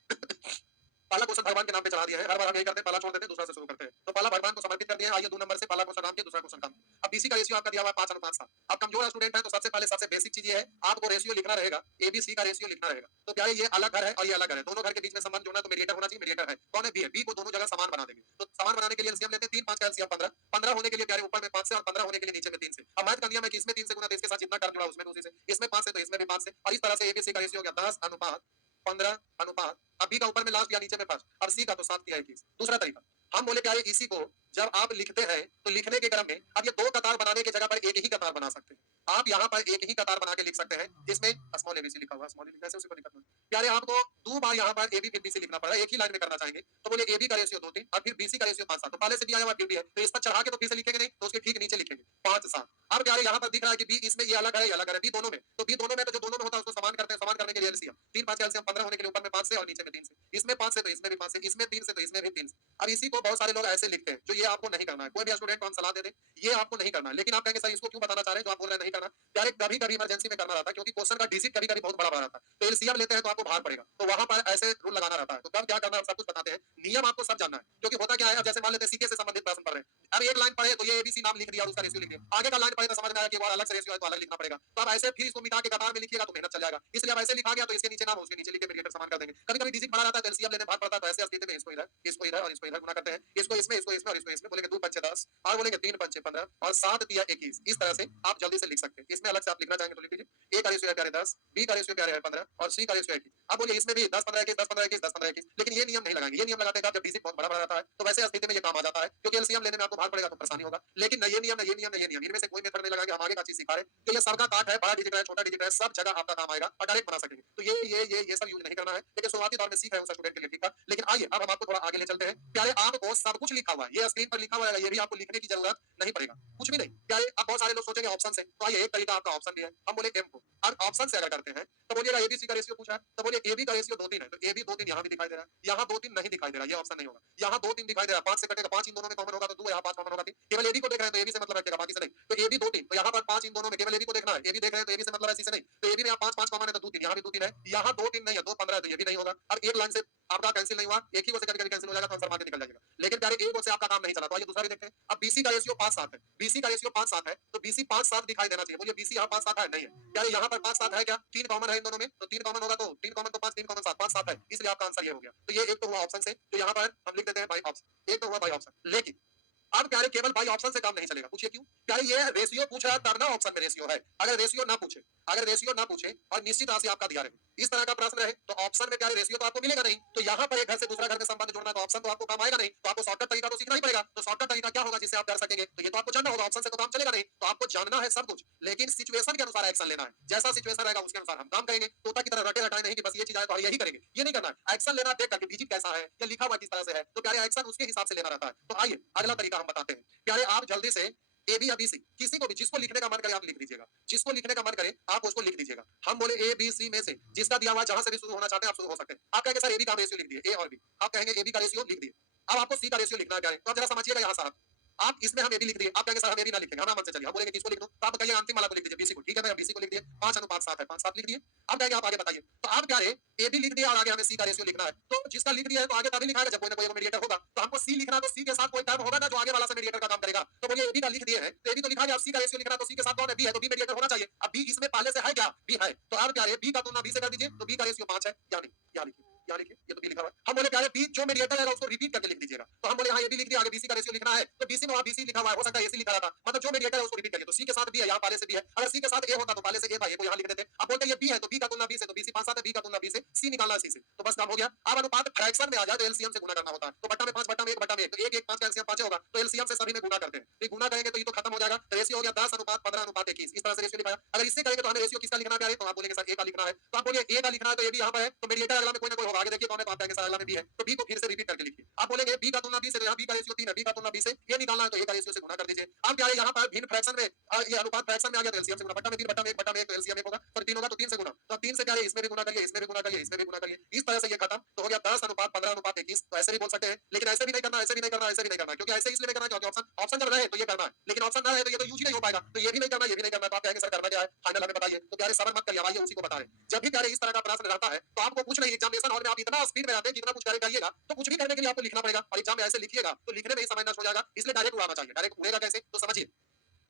पहला क्वेश्चन भगवान के नाम पे चढ़ा दिया है। हर बार हम यही करते हैं, पहला छोड़ देते हैं, दूसरा से शुरू करते हैं। तो पहला भगवान को समर्पित कर दिया है। आइए 2 नंबर से पहला क्वेश्चन नाम के दूसरा क्वेश्चन काम। अब बीसी का रेशियो आपका दिया हुआ है 5 अनुपात 7। अब कमजोर स्टूडेंट है तो सबसे पहले सबसे बेसिक चीज ये है, आपको रेशियो लिखना रहेगा, एबीसी का रेशियो लिखना रहेगा। तो प्यारे ये अलग घर है और ये अलग घर है, दोनों घर के बीच में संबंध जोड़ना तो मीडिएटर होना चाहिए, मीडिएटर है। कौन है? बी है। बी को दोनों जगह समान बना देंगे। तो समान बनाने के लिए एलसीएम लेते हैं, 3 5 का एलसीएम 15। 15 होने के लिए प्यारे ऊपर में 5 से और 15 होने के लिए नीचे में 3 से। अब मैथ कर दिया मैं कि इसमें 3 से गुना, तो इसके साथ जितना कर जुड़ा उसमें उसी से, इसमें 5 से तो इसमें भी 5 से, और इस तरह से एबीसी का रेशियो हो गया 10 अनुपात 15 अनुपात। अब बी का ऊपर में लास्ट या नीचे में फर्स्ट, अब सी का तो 7 किया 21। दूसरा तरीका, हम बोले प्यारे इसी को जब आप लिखते हैं तो लिखने के क्रम में अब ये 2 कतार बनाने की जगह पर एक ही कतार बना सकते हैं। आप यहाँ पर एक ही कतार बना के लिख सकते हैं, जिसमें स्मॉल एबीसी लिखा हुआ, स्मॉल एबी कैसे, उसी को दिक्कत नहीं प्यारे। आपको 2 बार यहाँ पर एबी फिर बीसी लिखना पड़ा, एक ही लाइन में करना चाहेंगे तो बोले एबी का रेशियो 2 3 और फिर बीसी का रेशियो 5 7। तो पहले से भी आया हुआ फिर भी है, तो इस पर चढ़ा के तो फिर से लिखेंगे नहीं, तो उसके ठीक नीचे लिखेंगे 5 7। अब प्यारे यहाँ पर दिख रहा है कि बी इसमें ये अलग है, ये अलग है, बी दोनों में, तो बी दोनों में तो जो दोनों में होता है उसको समान करते हैं, समान करने के लिए एलसीएम 3 5 का एलसीएम 15 होने के लिए ऊपर में 5 से और नीचे में 3 से, इसमें 5 से तो इसमें भी 5 से, इसमें 3 से तो इसमें भी 3 से। अब इसी को बहुत सारे लोग ऐसे लिखते हैं, जो ये आपको नहीं करना है। कोई भी स्टूडेंट को हम सलाह दे दें, ये आपको नहीं करना है, लेकिन आप कहेंगे सर इसको क्यों बताना चाह रहे हैं जो आप बोल रहे हैं नहीं करना। यार कभी कभी इमरजेंसी में करना रहता है, क्योंकि क्वेश्चन का डिजिट कभी कभी बहुत बड़ा बड़ा रहता है, तो एलसीएम लेते हैं तो आपको भार पड़ेगा, तो वहां पर ऐसे रूल लगाना रहता है। तो कब क्या करना है सब कुछ बताते हैं, नियम आपको सब जानना है। क्योंकि होता क्या है, अब जैसे मान लेते हैं सीके से संबंधित प्रश्न पढ़ रहे हैं, अब एक लाइन पढ़े तो ये एबीसी नाम लिख दिया और उसका रेशियो लिख दिया, आगे का लाइन पढ़े तो समझ में आया कि वो अलग से रेशियो है तो अलग लिखना पड़ेगा। तो अब ऐसे फिर इसको मिटा के कतार में लिखिएगा तो मेहनत चल जाएगा, इसलिए अब ऐसे लिखा गया तो इसके नीचे नाम उसके नीचे लिख के मीडिएटर समान कर देंगे। कभी कभी डिजिट बड़ा रहता है तो एलसीएम लेने भाग पड़ता है, तो ऐसे स्थिति में इसको इधर, इसको इधर और इसको इधर गुना करते हैं, इसको इसमें, इसको इसमें और इसको इसमें, बोलेंगे 2 5 10 और बोलेंगे 3 5 15 और 7 दिया 21। इस तरह से आप जल्दी से लिख सकते हैं। इसमें अलग से आप लिखना चाहेंगे तो लिख लीजिए। ए का रेशियो है 10, बी का रेशियो है 15 और सी का रेशियो है 21। अब बोलिए इसमें भी 10 15 21 10 15 21 10 15 21, लेकिन ये नियम नहीं लगाएंगे। ये नियम लगाते हैं जब डिजिट बहुत बड़ा बड़ा रहता है, तो वैसे स्थिति में ये काम आ जाता है, क्योंकि एलसीएम लेने में आपको भाग पड़ेगा तो परेशानी होगा। लेकिन न ये नियम, न ये नियम, न ये नियम, इनमें से कोई मेथड नहीं लगाएंगे। हम आगे का चीज सिखा रहे हैं, तो ये सबका काट है, बड़ा डिजिट है, छोटा डिजिट है, सब जगह आपका काम आएगा और डायरेक्ट बना सकेंगे। तो ये सब यूज नहीं करना है, लेकिन शुरुआती दौर में सीख रहे हैं उस स्टूडेंट के लिए ठीक था। लेकिन आइए अब हम आपको थोड़ा आगे ले चलते हैं। प्यारे आपको सब कुछ लिखा हुआ है, ये स्क्रीन पर लिखा हुआ है, ये भी आपको लिखने की जरूरत नहीं पड़ेगा, कुछ भी नहीं प्यारे। अब बहुत सारे लोग सोचेंगे ऑप्शन से, तो आइए एक तरीका आपका ऑप्शन भी है, हम बोले एम को। अब ऑप्शन से अगर करते हैं तो बोलिएगा एबीसी का रेशियो पूछा है, तो बोलिए एबी का रेशियो 2 3 है, तो एबी 2 3 यहाँ भी दिखाई दे रहा है, यहाँ 2 3 नहीं दिखाई दे रहा, ये ऑप्शन नहीं होगा। यहाँ 2 3 दिखाई दे रहा है, 5 से कटेगा, 5 इन दोनों में कॉमन होगा तो 2, यहाँ 5 कॉमन होगा 3। केवल एबी को देख रहे हैं तो एबी से मतलब रखिएगा, बाकी से नहीं। तो एबी 2 3, तो यहाँ पर 5 इन दोनों में, केवल एबी को देखना है, एबी देख रहे हैं तो एबी से मतलब है, सी से नहीं। तो एबी में यहाँ 5 5 कॉमन है तो 2 3, यहाँ भी 2 3 है, यहाँ 2 3 नहीं है, 2 15 है, तो ये भी नहीं होगा। अब एक लाइन से आपका कैंसिल नहीं हुआ, एक ही को से कभी कैंसिल हो जाएगा तो आंसर मार के निकल जाएगा। लेकिन प्यारे एक से आपका काम नहीं चला, तो आइए दूसरा भी देखते हैं। अब बीसी का रेशियो 5 7 है, बीसी का रेशियो 5 7 है, तो बीसी 5 7 दिखाई देना चाहिए। बोलिए बीसी यहाँ 5 7 है, नहीं है प्यारे, यहाँ पर 5 7 है क्या? 3 कॉमन है इन दोनों में, तो 3 कॉमन होगा तो 3 कॉमन तो 5 3 कॉमन 7 5 7 है, इसलिए आपका आंसर ये हो गया। तो ये एक तो हुआ ऑप्शन से, तो यहाँ पर हम लिख देते हैं बाई ऑप्शन, एक तो हुआ बाई ऑप्शन। लेकिन अब प्यारे केवल बाई ऑप्शन से काम नहीं चलेगा, पूछिए क्यों? प्यारे ये रेशियो पूछ रहा है तब ना ऑप्शन में रेशियो है। अगर रेशियो ना पूछे, अगर रेशियो ना पूछे और निश्चित राशि आपका दिया रहे, इस तरह का प्रश्न रहे, तो ऑप्शन में प्यारे रेशियो तो आपको मिलेगा नहीं। तो यहाँ पर एक घर से दूसरा घर में संबंध जोड़ना, तो ऑप्शन तो आपको काम आएगा नहीं, तो आपको शॉर्टकट तरीका तो सीखना ही पड़ेगा। तो शॉर्टकट तरीका क्या होगा जिससे आप कर सकेंगे? तो ये तो आपको जानना होगा, ऑप्शन से तो काम चलेगा नहीं। तो आपको जानना है सब कुछ, लेकिन सिचुएशन के अनुसार एक्शन लेना है। जैसा सिचुएशन रहेगा उसके अनुसार हम काम करेंगे। तोता की तरह रटे रटाए नहीं कि बस ये चीज आए तो यही करेंगे, ये नहीं करना है। एक्शन लेना देख करके डिजिट कैसा है या लिखा हुआ किस तरह से है, तो प्यारे एक्शन उसके हिसाब से लेना रहता है। तो आइए अगला तरीका हम बताते हैं। प्यारे आप जल्दी से ए बी या बी सी, किसी को भी जिसको लिखने का मन करे आप लिख दीजिएगा, जिसको लिखने का मन करे आप उसको लिख दीजिएगा। हम बोले ए बी सी में से जिसका दिया हुआ जहां से भी शुरू होना चाहते हैं आप शुरू हो सकते हैं। आप कहेंगे सर ए बी का रेशियो लिख दिए, ए और बी, आप कहेंगे ए बी का रेशियो लिख दिए। अब आपको सी का रेशियो लिखना है प्यारे, तो आप जरा समझिएगा यहाँ साहब, आप इसमें हम ए बी लिख दिए, आप कहेंगे सर हम ए बी ना लिखेंगे, हम मन से चलिए, हम बोलेंगे किसको लिख दूं, तो आप कहिए अंतिम वाला को लिख दीजिए, बीसी को। ठीक है, मैं बीसी को लिख दिए, 5 अनुपात 7 है, 5 7 लिख दिए। अब कहेंगे आप आगे बताइए, तो आप प्यारे ए बी लिख दिया और आगे हमें सी का रेशियो लिखना है। तो जिसका लिख दिया है तो आगे तभी लिखाएगा जब कोई ना कोई मीडिएटर होगा, तो हमको सी लिखना, तो सी के साथ कोई टर्म होगा ना जो आगे वाला से मीडिएटर का काम करेगा। तो बोलिए ए बी का लिख दिए है, तो ए बी तो लिखा गया, सी का रेशियो लिखना, तो सी के साथ कौन है? बी है, तो बी मीडिएटर होना चाहिए। अब बी इसमें पहले से है क्या? बी है, तो आप प्यारे बी का तुलना बी से कर दीजिए, तो बी का रेशियो 5 है, यानी यहाँ लिखिए, यहाँ लिखिए, ये तो बी लिखा हुआ है। हम बोले प्यारे बी जो मीडिएटर है उसको रिपीट करके लिख दीजिएगा, तो हम बोले हाँ ए बी लिख दिया, आगे बीसी का रेशियो लिखना है, तो बीसी में वहां बीसी लिखा हुआ है, हो सकता है एसी लिखा रहता, मतलब जो मीडिएटर है उसको रिपीट करिए। तो सी के साथ बी है, यहाँ पहले से बी है, अगर सी के साथ ए होता तो पहले से ए था, ए को यहाँ लिख देते। अब बोलते ये बी है तो बी का तुलना बी से, तो बीसी 5 7 है, बी का तुलना बी से, सी निकालना है सी से, तो बस काम हो गया। अब अनुपात फ्रैक्शन में आ जाए तो एलसीएम से गुना करना होता है, तो बट्टा में 5 बट्टा में 1 बट्टा में 1, तो 1 1 5 का एलसीएम 5 होगा, तो एलसीएम से सभी में गुना करते हैं, तो गुना करेंगे तो ये तो खत्म हो जाएगा। तो रेशियो हो गया 10 अनुपात 15 अनुपात 21, इस तरह से रेशियो लिखा है। अगर इससे करेंगे तो हमें रेशियो किसका लिखना है? तो आप बोलेंगे सर ए का लिखना है, तो आप बोलिए ए का लिखना है, तो ए भी यहाँ पर है, तो मीडिएटर अगला में कोई ना कोई होगा, आगे देखिए कौन है, तो आप कहेंगे सर अगला में बी है, तो बी को फिर से रिपीट करके लिखिए। आप बोलेंगे बी का तुलना बी से, तो यहाँ बी का रेशियो 3 है, बी का तुलना बी से ये निकालना है, तो ए का रेशियो से गुना कर दीजिए। अब क्या है यहाँ पर भिन्न फ्रैक्शन में ये अनुपात फ्रैक्शन में आ गया, तो एलसीएम से गुना, बट्टा में 3 बट्टा में 1 बट्टा में 1, तो एलसीएम 1 होगा, तो 3 होगा तो 3 से गुना, तो अब 3 से क्या है, इसमें भी गुना करिए, इसमें भी गुना करिए, इसमें भी गुना करिए, इस तरह से ये खत्म। तो हो गया 10 अनुपात 15 अनुपात 21 तो ऐसे भी बोल सकते हैं, लेकिन ऐसे भी नहीं करना, ऐसे भी नहीं करना, ऐसे भी नहीं करना, क्योंकि ऐसे इसलिए नहीं करना क्योंकि ऑप्शन ऑप्शन जब रहे तो ये करना है, लेकिन ऑप्शन ना रहे तो ये तो यूज ही नहीं हो पाएगा, तो ये भी नहीं करना, ये भी नहीं करना, तो आप कहेंगे सर करना क्या है, फाइनल हमें बताइए। तो प्यारे सबर मत करिए, आइए उसी को बता रहे हैं। जब भी प्यारे इस तरह का प्रश्न रहता है तो आपको कुछ नहीं, एग्जामिनेशन हॉल में आप इतना स्पीड में आते हैं जितना कुछ करिएगा तो कुछ भी करने के लिए आपको लिखना पड़ेगा, और एग्जाम में ऐसे लिखिएगा तो लिखने में ही समय नष्ट हो जाएगा, इसलिए डायरेक्ट उड़ाना चाहिए। डायरेक्ट उड़ेगा कैसे तो समझिए।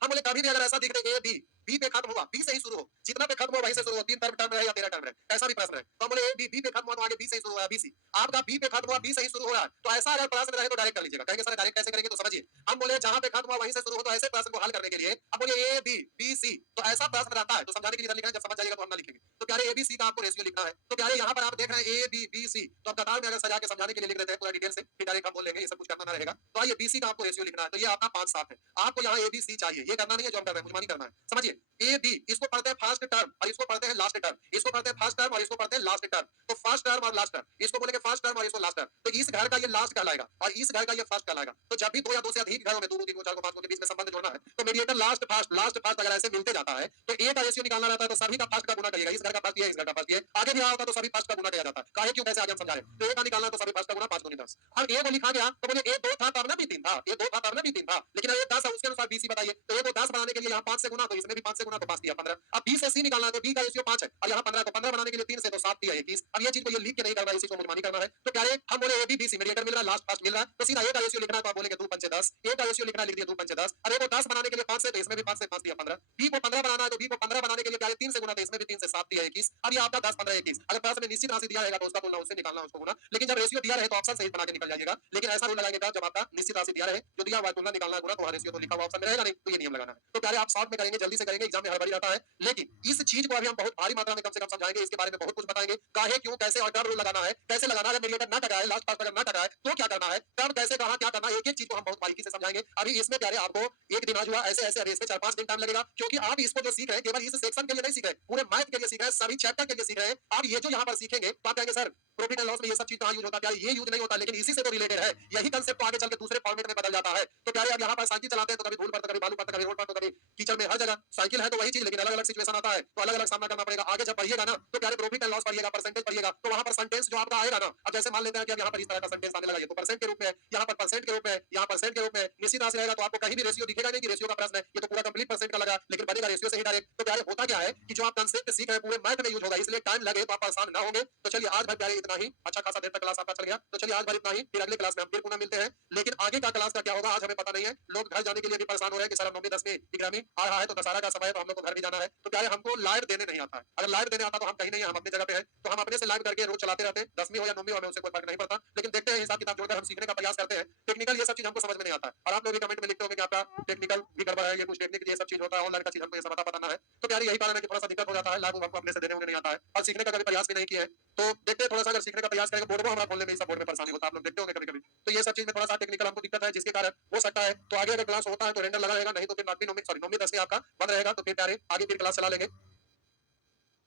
हम बोले कभी भी अगर ऐसा दिख रहा है ए बी, बी पे खत्म हुआ, बी से ही शुरू हो, जितना पे खत्म हुआ वहीं से शुरू हो, 3 टर्म है या 13 टर्म है, ऐसा भी प्रश्न है, तो हम बोले ए बी, बी पे खत्म हुआ तो आगे बी से ही शुरू हुआ, बी सी, आपका बी पे खत्म हुआ, बी से ही शुरू हो रहा है, तो ऐसा अगर प्रश्न रहे तो डायरेक्ट कर लीजिएगा। कहेंगे सर डायरेक्ट कैसे करेंगे तो समझिए। हम बोले जहां पे खत्म हुआ वहीं से शुरू हो, तो ऐसे प्रश्न को हल करने के लिए अब बोले ए बी, बी सी, तो ऐसा प्रश्न रहता है तो समझाने के लिए इधर लिखना है, जब समझ जाइएगा तो हम ना लिखेंगे। तो प्यारे ए बी सी का आपको रेशियो लिखना है, तो प्यारे यहाँ पर आप देख रहे हैं ए बी बी सी, तो आप कतार में अगर सजा के समझाने के लिए लिख देते हैं पूरा डिटेल से, फिर डायरेक्ट हम बोल लेंगे, ये सब कुछ करना ना रहेगा। तो आइए बी सी का आपको रेशियो लिखना है, तो ये आपका 5 7 है, आपको यहाँ ए बी सी चाहिए, ये करना नहीं है जो हम कर रहे हैं, मुझे करना है, समझिए। ए बी इसको पढ़ते हैं फर्स्ट टर्म और इसको पढ़ते हैं लास्ट टर्म, इसको पढ़ते हैं फर्स्ट टर्म और इसको पढ़ते हैं लास्ट टर्म, तो फर्स्ट टर्म और लास्ट टर्म, इसको बोलेंगे फर्स्ट टर्म और इसको लास्ट टर्म, तो इस घर का ये लास्ट कहलाएगा और इस घर का ये फर्स्ट कहलाएगा। तो जब भी दो या दो से अधिक घरों में 2 2 3 4 5 के बीच में संबंध जोड़ना है तो मीडिएटर लास्ट फर्स्ट अगर ऐसे मिलते जाता है तो ए का रेशियो निकालना रहता है, तो सभी का फर्स्ट का गुना करिएगा, इस घर का फर्स्ट ये, इस घर का फर्स्ट ये, आगे भी रहा होता तो सभी फर्स्ट का गुना किया जाता है। काहे क्यों कैसे आज हम समझा रहे हैं, तो ए का निकालना तो सभी फर्स्ट का गुना 5 दूनी 10। अब ए को लिखा गया तो बोले ए 2 था तब ना भी 3 था, ए 2 था तब ना भी 3 था, लेकिन ये 10 है उसके अनुसार बीसी बताइए, तो ए को 10 बनाने के लिए यहाँ 5 से गुना, तो इसमें भी 5 से गुना तो 5 दिया 15। अब बी से सी निकालना है तो बी का रेशियो 5 है और यहाँ 15, तो 15 बनाने के लिए 3 से तो 7 दिया 21। अब ये चीज को ये लिख के नहीं करना है, इसी को मनमानी करना है। तो प्यारे हम बोले A B B C mediator मिल रहा है, लास्ट फर्स्ट मिल रहा है, तो सीधा ए का रेशियो लिखना है, तो आप बोलेंगे 2 पंचे 10, ए का रेशियो लिखना है, लिख दिया 2 पंचे 10, और ए को 10 बनाने के लिए 5 से, तो इसमें भी 5 से 5 दिया 15। बी को 15 बनाना है तो बी को 15 बनाने के लिए प्यारे 3 से गुना, तो इसमें भी 3 से 7 दिया 21। अब ये आपका 10 15 21। अगर प्रश्न में निश्चित राशि दिया रहेगा तो उसका तुलना उससे निकालना, उसको गुना, लेकिन जब रेशियो दिया रहे तो ऑप्शन सही बना के निकल जाइएगा, लेकिन ऐसा रूल लगाएंगे जब आपका निश्चित राशि दिया रहे, जो दिया हुआ तुलना निकालना गुना, तो वहां रेशियो तो लिखा हुआ ऑप्शन में रहेगा नहीं, तो ये नियम लगाना है। तो प्यारे आप शॉर्ट में करेंगे, जल्दी से करेंगे, एग्जाम में हड़बड़ी रहता है, लेकिन इस चीज को अभी हम बहुत भारी मात्रा में कम से कम समझाएंगे, इसके बारे में बहुत कुछ बताएंगे, काहे क्यों कैसे और कब रूल लगाना है, कैसे लगाना है, मीडिएटर ना टकराए, लास्ट पास अगर ना टकराए तो क्या करना है, कब कैसे कहां क्या करना है, एक एक चीज को हम बहुत बारीकी से समझाएंगे। अभी इसमें प्यारे आपको एक दिन आज हुआ, ऐसे ऐसे रेस में 4 5 दिन टाइम लगेगा, क्योंकि आप इसको जो सीख रहे हैं केवल इस सेक्शन के लिए नहीं सीख रहे, पूरे मैथ के लिए सीख रहे हैं, सभी चैप्टर के लिए सीख रहे हैं। आप ये जो यहाँ पर सीखेंगे तो आप कहेंगे सर प्रॉफिट एंड लॉस में ये सब चीज कहां यूज होता है, ये यूज नहीं होता, लेकिन इसी से तो रिलेटेड है, यही कंसेप्ट आगे चल के दूसरे फॉर्मेट में बदल जाता है। तो प्यारे अब यहाँ पर साइकिल चलाते हैं तो कभी धूल पर, तो कभी बालू पर, तो कभी रोड पर, तो कभी कीचड़ में, हर जगह साइकिल है तो वही चीज, लेकिन अलग अलग सिचुएशन आता है तो अलग अलग सामना करना पड़ेगा। आगे जब पढ़िएगा ना तो प्यारे प्रॉफिट एंड लॉस पढ़िएगा, परसेंटेज पढ़िएगा, तो वहां पर सेंटेंस जो आपका आएगा ना, अब जैसे मान लेते हैं कि अब यहाँ पर इस तरह का सेंटेंस आने लगा, ये तो परसेंट के रूप में है, यहाँ पर परसेंट के रूप में, यहाँ परसेंट के रूप में निश्चित राशि रहेगा, तो आपको कहीं भी रेशियो दिखेगा नहीं कि रेशियो का प्रश्न है, ये तो पूरा कंप्लीट परसेंट का लगा, लेकिन बनेगा रेशियो से ही डायरेक्ट। तो प्यारे होता क्या है कि जो आप कंसेप्ट सीख रहे हैं पूरे मैथ में यूज होगा, इसलिए टाइम लगे तो आप परेशान ना होंगे। तो चलिए आज भाई प्यारे इतना ही, अच्छा खासा देर तक क्लास आपका चल गया, तो चलिए आज भर इतना ही, फिर अगले क्लास में हम फिर पुनः मिलते हैं, लेकिन आगे का क्लास का क्या होगा आज हमें पता नहीं है। लोग घर जाने के लिए भी परेशान हो रहे हैं कि सर 9वीं 10वीं इग्जामी आ रहा है तो दशहरा का समय है तो हम लोग को घर भी जाना है, तो प्यारे हमको लाइव देने नहीं आता है, अगर लाइव देने आता तो हम कहीं नहीं है, हम अपनी जगह पे हैं, तो हम अपने से लाइव करके रोज चलाते रहते हैं, 10वीं हो या 9वीं हो हमें उससे कोई फर्क नहीं पड़ता, लेकिन देखते हैं हिसाब किताब जोड़कर हम सीखने का प्रयास करते हैं। टेक्निकल ये सब चीज हमको समझ में नहीं आता है, और आप लोग भी कमेंट में लिखते हो कि आपका टेक्निकल भी गड़बड़ है, ये कुछ टेक्निक ये सब चीज होता है, ऑनलाइन का चीज हमको ये सब पता ना है। तो प्यारे यही कारण है कि थोड़ा सा दिक्कत हो जाता है, लाइव हमको अपने से देने होने नहीं आता है, और सीखने का कभी प्रयास भी नहीं किया है, तो देखते हैं थोड़ा सा अगर सीखने का प्रयास करेंगे, बोर्ड को हमारा खोलने में, इस बोर्ड में परेशानी होता है, आप लोग देखते होंगे कभी कभी, तो ये सब चीज में थोड़ा सा टेक्निकल हमको दिक्कत है, जिसके कारण हो सकता है तो आगे अगर क्लास होता है तो रेंडर लगा रहेगा, नहीं तो फिर 9वीं 10वीं आपका बंद रहेगा, तो फिर प्यारे आगे फिर क्लास चला लेंगे।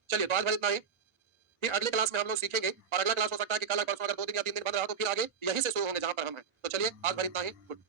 चलिए तो आज भर इतना ही, फिर अगले क्लास में हम लोग सीखेंगे, और अगला क्लास हो सकता है कि कल परसों अगर 2 दिन या 3 दिन बंद रहा तो फिर आगे यहीं से शुरू होंगे जहां पर हम हैं। तो चलिए आज भर इतना ही, गुड।